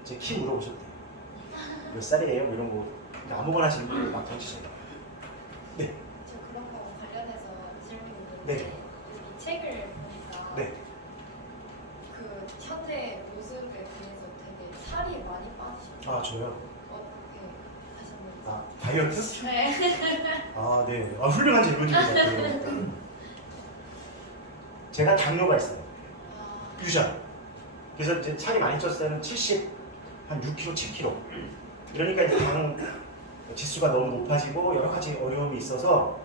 제 키 물어보셨대요. 몇 살이에요? 뭐 이런 거 아무거나 질문을 막 던지세요. 네. 저 그런 거 관련해서 질문이 있는데 네. 이 책을 보니까 네. 그 현재 모습에 대해서 되게 살이 많이 빠지셨어요. 저요. 어떻게 하셨는지. 다이어트? 네. 네. 훌륭한 질문인 것 같아요. 제가 당뇨가 있어요. 유전. 그래서 이제 살이 많이 쪘을 때는 한 6kg, 7kg. 그러니까 이제 당 지수가 너무 높아지고 여러 가지 어려움이 있어서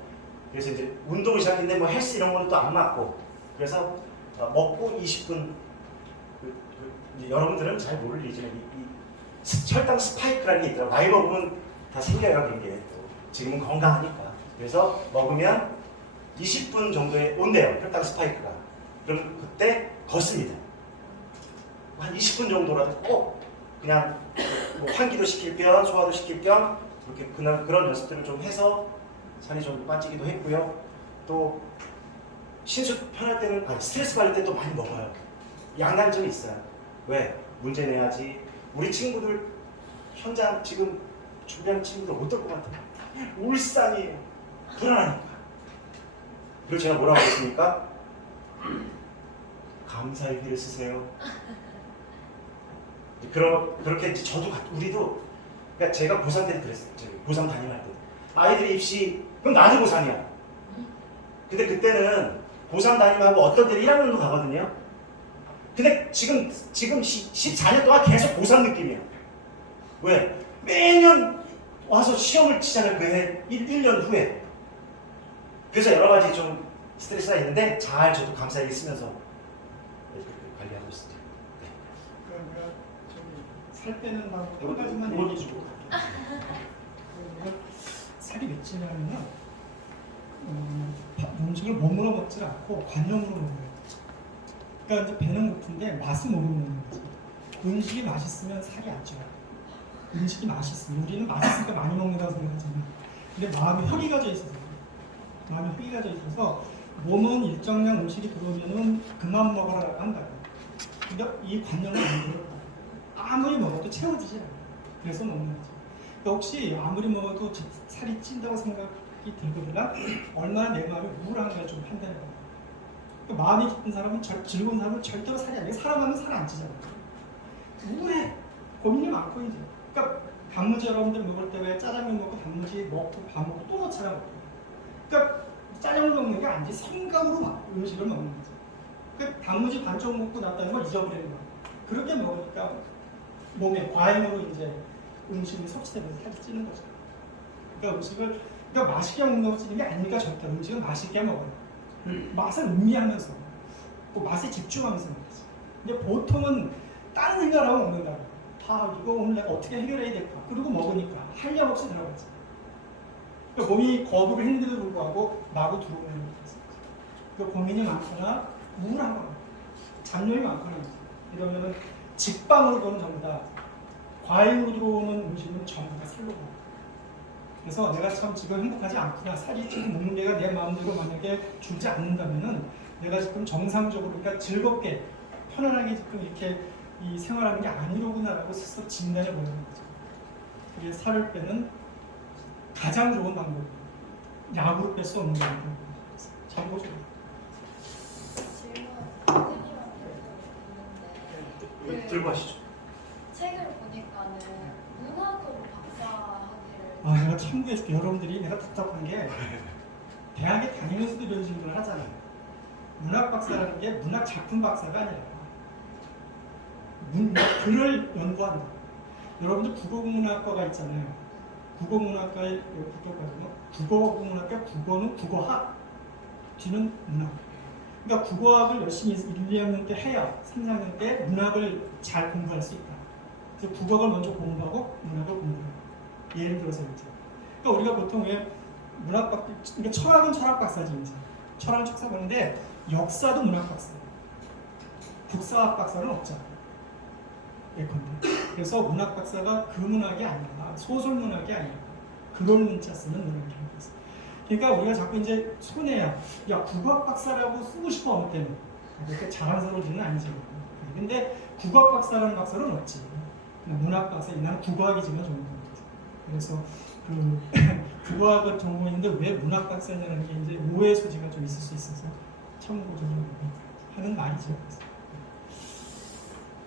그래서 이제 운동을 시작했는데 뭐 헬스 이런 거는 또 안 맞고 그래서 먹고 20분 이제 여러분들은 잘 모르겠지만 이 혈당 스파이크라는 게 있더라고요. 나이 먹으면 다 생겨요. 그런 게 지금은 건강하니까. 그래서 먹으면 20분 정도에 온대요. 혈당 스파이크가. 그럼 그때 걷습니다. 한 20분 정도라도 꼭 그냥 뭐 환기도 시킬 겸 소화도 시킬 겸 이렇게 그런 연습들을 좀 해서 살이 좀 빠지기도 했고요. 또 신수 편할 때는 스트레스 받을 때 또 많이 먹어요. 양단점이 있어요. 왜? 문제 내야지. 우리 친구들 현장 지금 준비하는 친구들 어떨 것 같아요? 울상이에요. 불안하니까. 그리고 제가 뭐라고 했습니까? 감사의 글을 쓰세요. 그렇게 저도 우리도 그러니까 제가 고3 때도 그랬어요. 고3 담임할 때 아이들이 입시 그럼 나도 고3이야. 근데 그때는 고3 담임하고 어떤 때는 1학년도 가거든요. 근데 지금 14년 동안 계속 고3 느낌이야. 왜? 매년 와서 시험을 치잖아요. 그 해 1년 후에. 그래서 여러 가지 좀 스트레스가 있는데 잘 저도 감사히 쓰면서 관리하고 있습니다. 그러니까 살 빼는 방법 한 가지만 이거 얘기해 주고 살이 몇 찌냐면은 음식을 몸으로 먹지 않고 관념으로 먹는 거예요. 그러니까 이제 배는 고픈데 맛은 모르고 먹는 거지. 음식이 맛있으면 살이 안 쪄요. 음식이 맛있으면 우리는 맛있으니까 많이 먹는다고 생각하잖아요. 근데 마음이 허기가져 있어서 마음이 허기가져 있어서 몸은 일정량 음식이 들어오면은 그만 먹어라고 한다. 그러니까 이 관념을 만들어 아무리 먹어도 채워지지 않아요. 그래서 먹는 거지. 그러니까 혹시 아무리 먹어도 살이 찐다고 생각이 들거나 얼마나 내 마음이 우울한가 좀 판단해 봐요. 그러니까 마음이 기쁜 사람은 즐거운 사람은 절대로 살이 안 돼. 사람하면 살 안 찌잖아요. 우울해. 고민이 많고 이제. 그러니까 단무지 여러분들 먹을 때 왜 짜장면 먹고 단무지 먹고 밥 먹고 또 넣잖아요. 그러니까 짜장면 먹는 게 아니지 생각으로 음식을 먹는 거지. 그 단무지 반쪽 먹고 났다는 걸 잊어버리는 거야. 그렇게 먹으니까 몸에 과잉으로 이제 음식이 섭취되면서 살이 찌는 거죠. 그러니까 그러니까 맛있게 먹는다고 찌는 게 아니니까 절대 음식은 맛있게 먹어요. 맛을 음미하면서 또 맛에 집중하면서 먹지. 근데 보통은 다른 생각을 하고 먹는다. 이거 오늘 내가 어떻게 해결해야 될까? 그리고 먹으니까 한량 없이 들어가지. 그러니까 몸이 거부를 했는데도 불구하고 마구 들어오는 거지. 그러니까 고민이 많거나 우울하거나 잡념이 많거나 이러면은 직방으로 들어오는 전부 다 과잉으로 들어오는 음식은 전부 다 살로 가. 그래서 내가 참 지금 행복하지 않구나. 살이 찌고 먹는 게가 내 마음대로 만약에 줄지 않는다면은 내가 지금 정상적으로 그러니까 즐겁게 편안하게 지금 이렇게 이 생활하는 게 아니로구나라고 스스로 진단해 보는 거죠. 그게 살을 빼는 가장 좋은 방법이에요. 약으로 뺄 수 없는 방법이에요. 참고죠. 질문 선생님한테 이거 들고 하시죠. 책을 보니까는 문학으로 박사학위를 아, 내가 참고해줄게. 여러분들이 내가 답답한 게 대학에 다니면서도 이런 질문을 하잖아요. 문학 박사라는 게 문학 작품 박사가 아니라 글을 연구한다. 여러분들 국어국문학과가 있잖아요. 국어문학과의 국교과정은 국어국문학과 국어는 국어학, 뒤는 문학. 그러니까 국어학을 열심히 1, 2학년 때 해야 3, 4학년 때 문학을 잘 공부할 수 있다. 그래서 국어를 먼저 공부하고 문학을 공부해요. 예를 들어서 이제. 그러니까 우리가 보통 왜 문학박, 그러니까 철학은 철학 박사지 이제. 철학은 책사 보는데 역사도 문학 박사. 국사학 박사는 없잖아. 예컨대. 그래서 문학 박사가 그 문학이 아니라 소설 문학이 아니라 그런 문자 쓰는 문학이라는 거죠. 그러니까 우리가 자꾸 이제 손해야. 야 국어학 박사라고 쓰고 싶어 어느 때는. 그렇게 자랑스러워지는 아니죠. 근데 국어학 박사라는 박사는 없지. 문학 박사, 나는 국어학이지만 전공이지. 그래서 그 국어학을 전공했는데 왜 문학 박사냐는 게 이제 오해 소지가 좀 있을 수 있어서 참고 좀 하는 말이죠.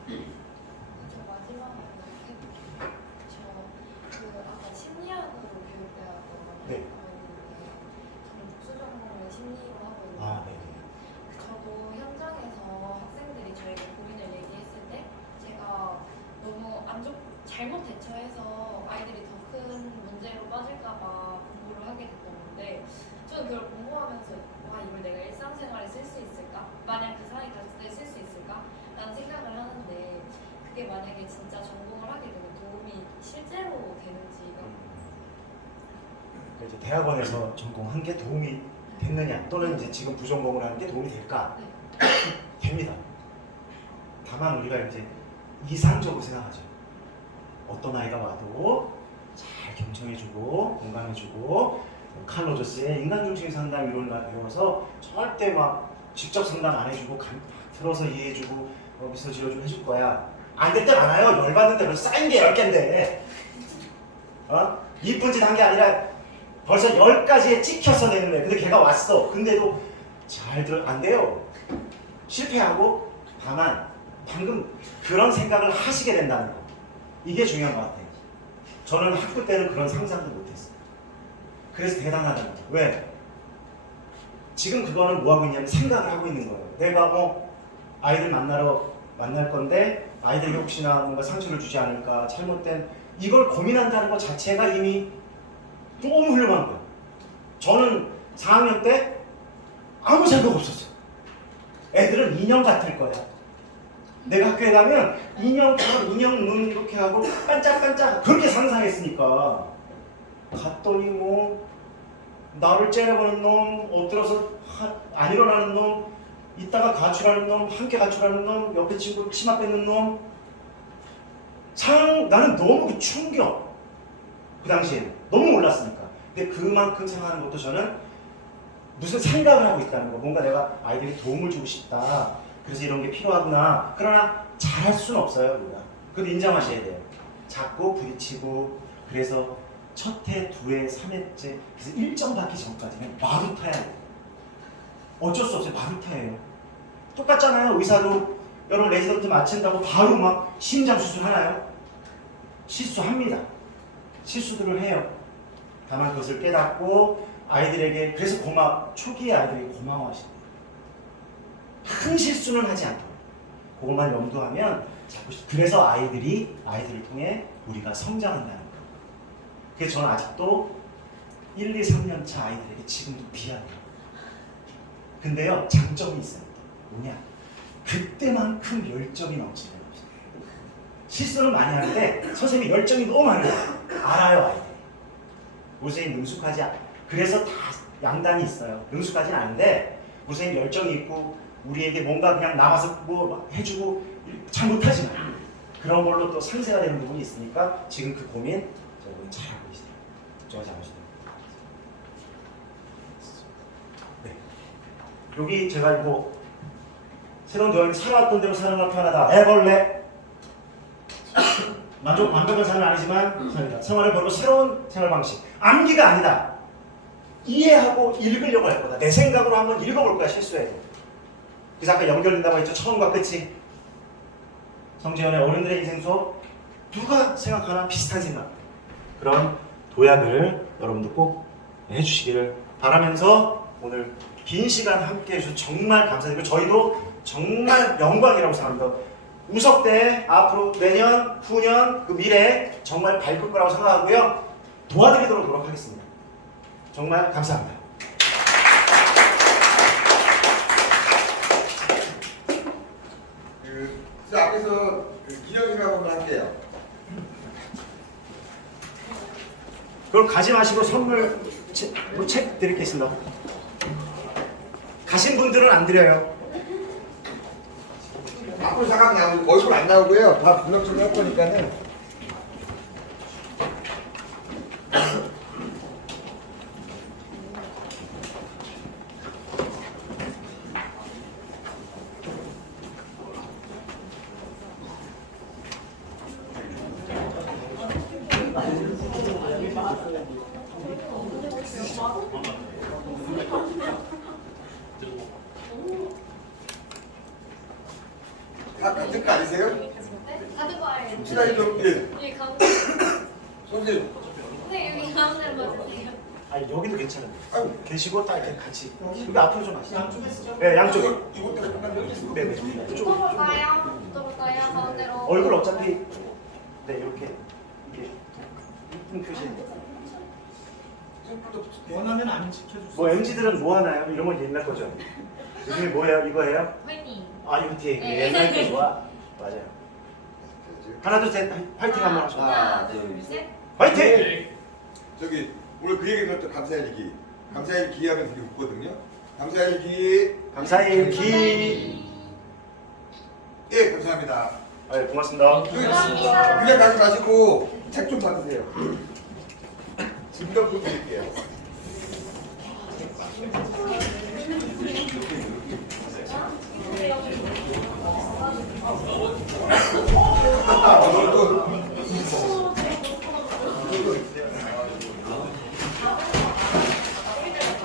저 마지막으로 해볼게요. 저그 아까 심리학으로 교육대학으로 네. 있는데 저는 복수 전공을 심리로 하고 있는데 아, 네. 저도 현장에서 학생들이 저에게 고민을 얘기했을 때 제가 너무 잘못 대처해서 아이들이 더 큰 문제로 빠질까봐 공부를 하게 됐던 건데 저는 그걸 공부하면서 와 이걸 내가 일상생활에 쓸 수 있을까? 만약 그 상황이 닥칠 때 쓸 수 있을까? 라는 생각을 하는데 그게 만약에 진짜 전공을 하게 되면 도움이 실제로 되는지가 이제 대학원에서 전공한 게 도움이 됐느냐 또는 이제 지금 부전공을 하는 게 도움이 될까? 됩니다. 다만 우리가 이제 이상적으로 생각하죠. 어떤 아이가 와도 잘 경청해주고 공감해주고 칼 로저스의 인간중심 상담 이론을 배워서 절대 막 직접 상담 안 해주고 들어서 이해해주고 미소 지어주고 해줄 거야. 안 될 때 많아요. 열받는데 벌써 쌓인 게 10개인데 이쁜 짓 한 게 아니라 벌써 10가지에 찍혀서 내는 거야. 근데 걔가 왔어. 근데도 안 돼요. 실패하고 다만 방금 그런 생각을 하시게 된다는 거. 이게 중요한 것 같아요. 저는 학부 때는 그런 상상도 못했어요. 그래서 대단하다는 거예요. 왜? 지금 그거는 뭐 하고 있냐면 생각을 하고 있는 거예요. 내가 아이들 만날 건데 아이들에게 혹시나 뭔가 상처를 주지 않을까 잘못된 이걸 고민한다는 것 자체가 이미 너무 훌륭한 거예요. 저는 4학년 때 아무 생각 없었어요. 애들은 인형 같을 거야. 내가 학교에 가면 인형 눈 이렇게 하고 반짝반짝 그렇게 상상했으니까 갔더니 나를 째려보는 놈, 엎드려서 안 일어나는 놈, 이따가 가출하는 놈, 함께 가출하는 놈, 옆에 친구 치마 뺏는 놈. 나는 너무 그 충격. 그 당시에는 너무 몰랐으니까. 근데 그만큼 생각하는 것도 저는 무슨 생각을 하고 있다는 거. 뭔가 내가 아이들이 도움을 주고 싶다. 그래서 이런 게 필요하구나. 그러나 잘할 수는 없어요, 우리가. 그것도 인정하셔야 돼요. 자꾸 부딪히고 그래서 첫 해, 두 해, 3회째 그래서 1점 받기 전까지는 마루타야 돼요. 어쩔 수 없어요. 마루타예요. 똑같잖아요. 의사도 여러분 레지던트 마친다고 바로 막 심장 수술 하나요? 실수합니다. 실수들을 해요. 다만 그것을 깨닫고 아이들에게 그래서 초기에 아이들이 고마워하시는 거예요. 큰 실수는 하지 않도록 그것만 염두하면 그래서 아이들을 통해 우리가 성장한다는 거예요. 그래서 저는 아직도 1, 2, 3년 차 아이들에게 지금도 비하해요. 근데요 장점이 있어요. 뭐냐? 그때만큼 열정이 넘치는 거죠. 실수를 많이 하는데 선생님이 열정이 너무 많아요. 알아요 아이들이. 우리 선생님 능숙하지 그래서 다 양단이 있어요. 능숙하진 않은데 우리 선생님 열정이 있고 우리에게 뭔가 그냥 나와서 뭐 해주고 잘 못하지만 그런 걸로 또 상세가 되는 부분이 있으니까 지금 그 고민 저희 잘하고 있어요. 걱정하지 않으셔도 됩니다. 네. 여기 제가 이거 새로운 대화에 살아왔던 대로 사는 걸 편하다. 애벌레. 완벽한 삶은 아니지만 생활을 걸고 새로운 생활 방식. 암기가 아니다. 이해하고 읽으려고 할 거다. 내 생각으로 한번 읽어볼 거야 실수해도. 그래서 아까 연결된다고 했죠. 처음과 끝이. 성지연의 어른들의 인생 수업 누가 생각하나 비슷한 생각 그런 도약을 여러분들 꼭 해주시기를 바라면서 오늘 긴 시간 함께 해주셔서 정말 감사드리고 저희도 정말 영광이라고 생각합니다. 우석대 앞으로 내년, 후년 그 미래 정말 밝을 거라고 생각하고요. 도와드리도록 노력하겠습니다. 정말 감사합니다. 저 앞에서 기념이나 한번 할게요. 그럼 가지 마시고 선물 책 드리겠습니다. 가신 분들은 안 드려요. 앞으로 잠깐 나오고 얼굴 안 나오고요. 다 분석좀 할 거니까는. 다 같은 거 아니세요? 다들 봐요. 친하게 좀 예. 여기 가운데. 선생님. 네, 여기 가운데로 봐주세요. 아니 여기도 괜찮아요. 아유. 계시고 딱 이렇게 같이 여기 앞으로 좀 하시죠. 양쪽에 쓰죠. 네, 양쪽에. 이것 때문에 끝나면 네, 네. 이쪽. 붙어볼까요? 붙어볼까요? 가운데로. 얼굴 어차피 네 이렇게 이게 이쁜 표시. 원하면 안 지켜줄 수 뭐 있어요. MZ들은 뭐 하나요? 이런 건 옛날 거죠. 요즘에 뭐예요? 이거예요? 화이팅. 아 이거 뒤에 네. 옛날 거 좋아. 맞아요. 하나 둘 셋 화이팅 한번 하죠. 하나, 둘, 셋. 화이팅! 저기 오늘 그 얘기 들었던 감사일기. 감사일기 하면 되게 웃거든요. 감사일기. 감사일기. 예, 감사합니다. 아 고맙습니다. 감사합니다. 그냥 가지 마시고 책 좀 받으세요. 증명부 드릴게요.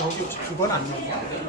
여기 그건 아니에요.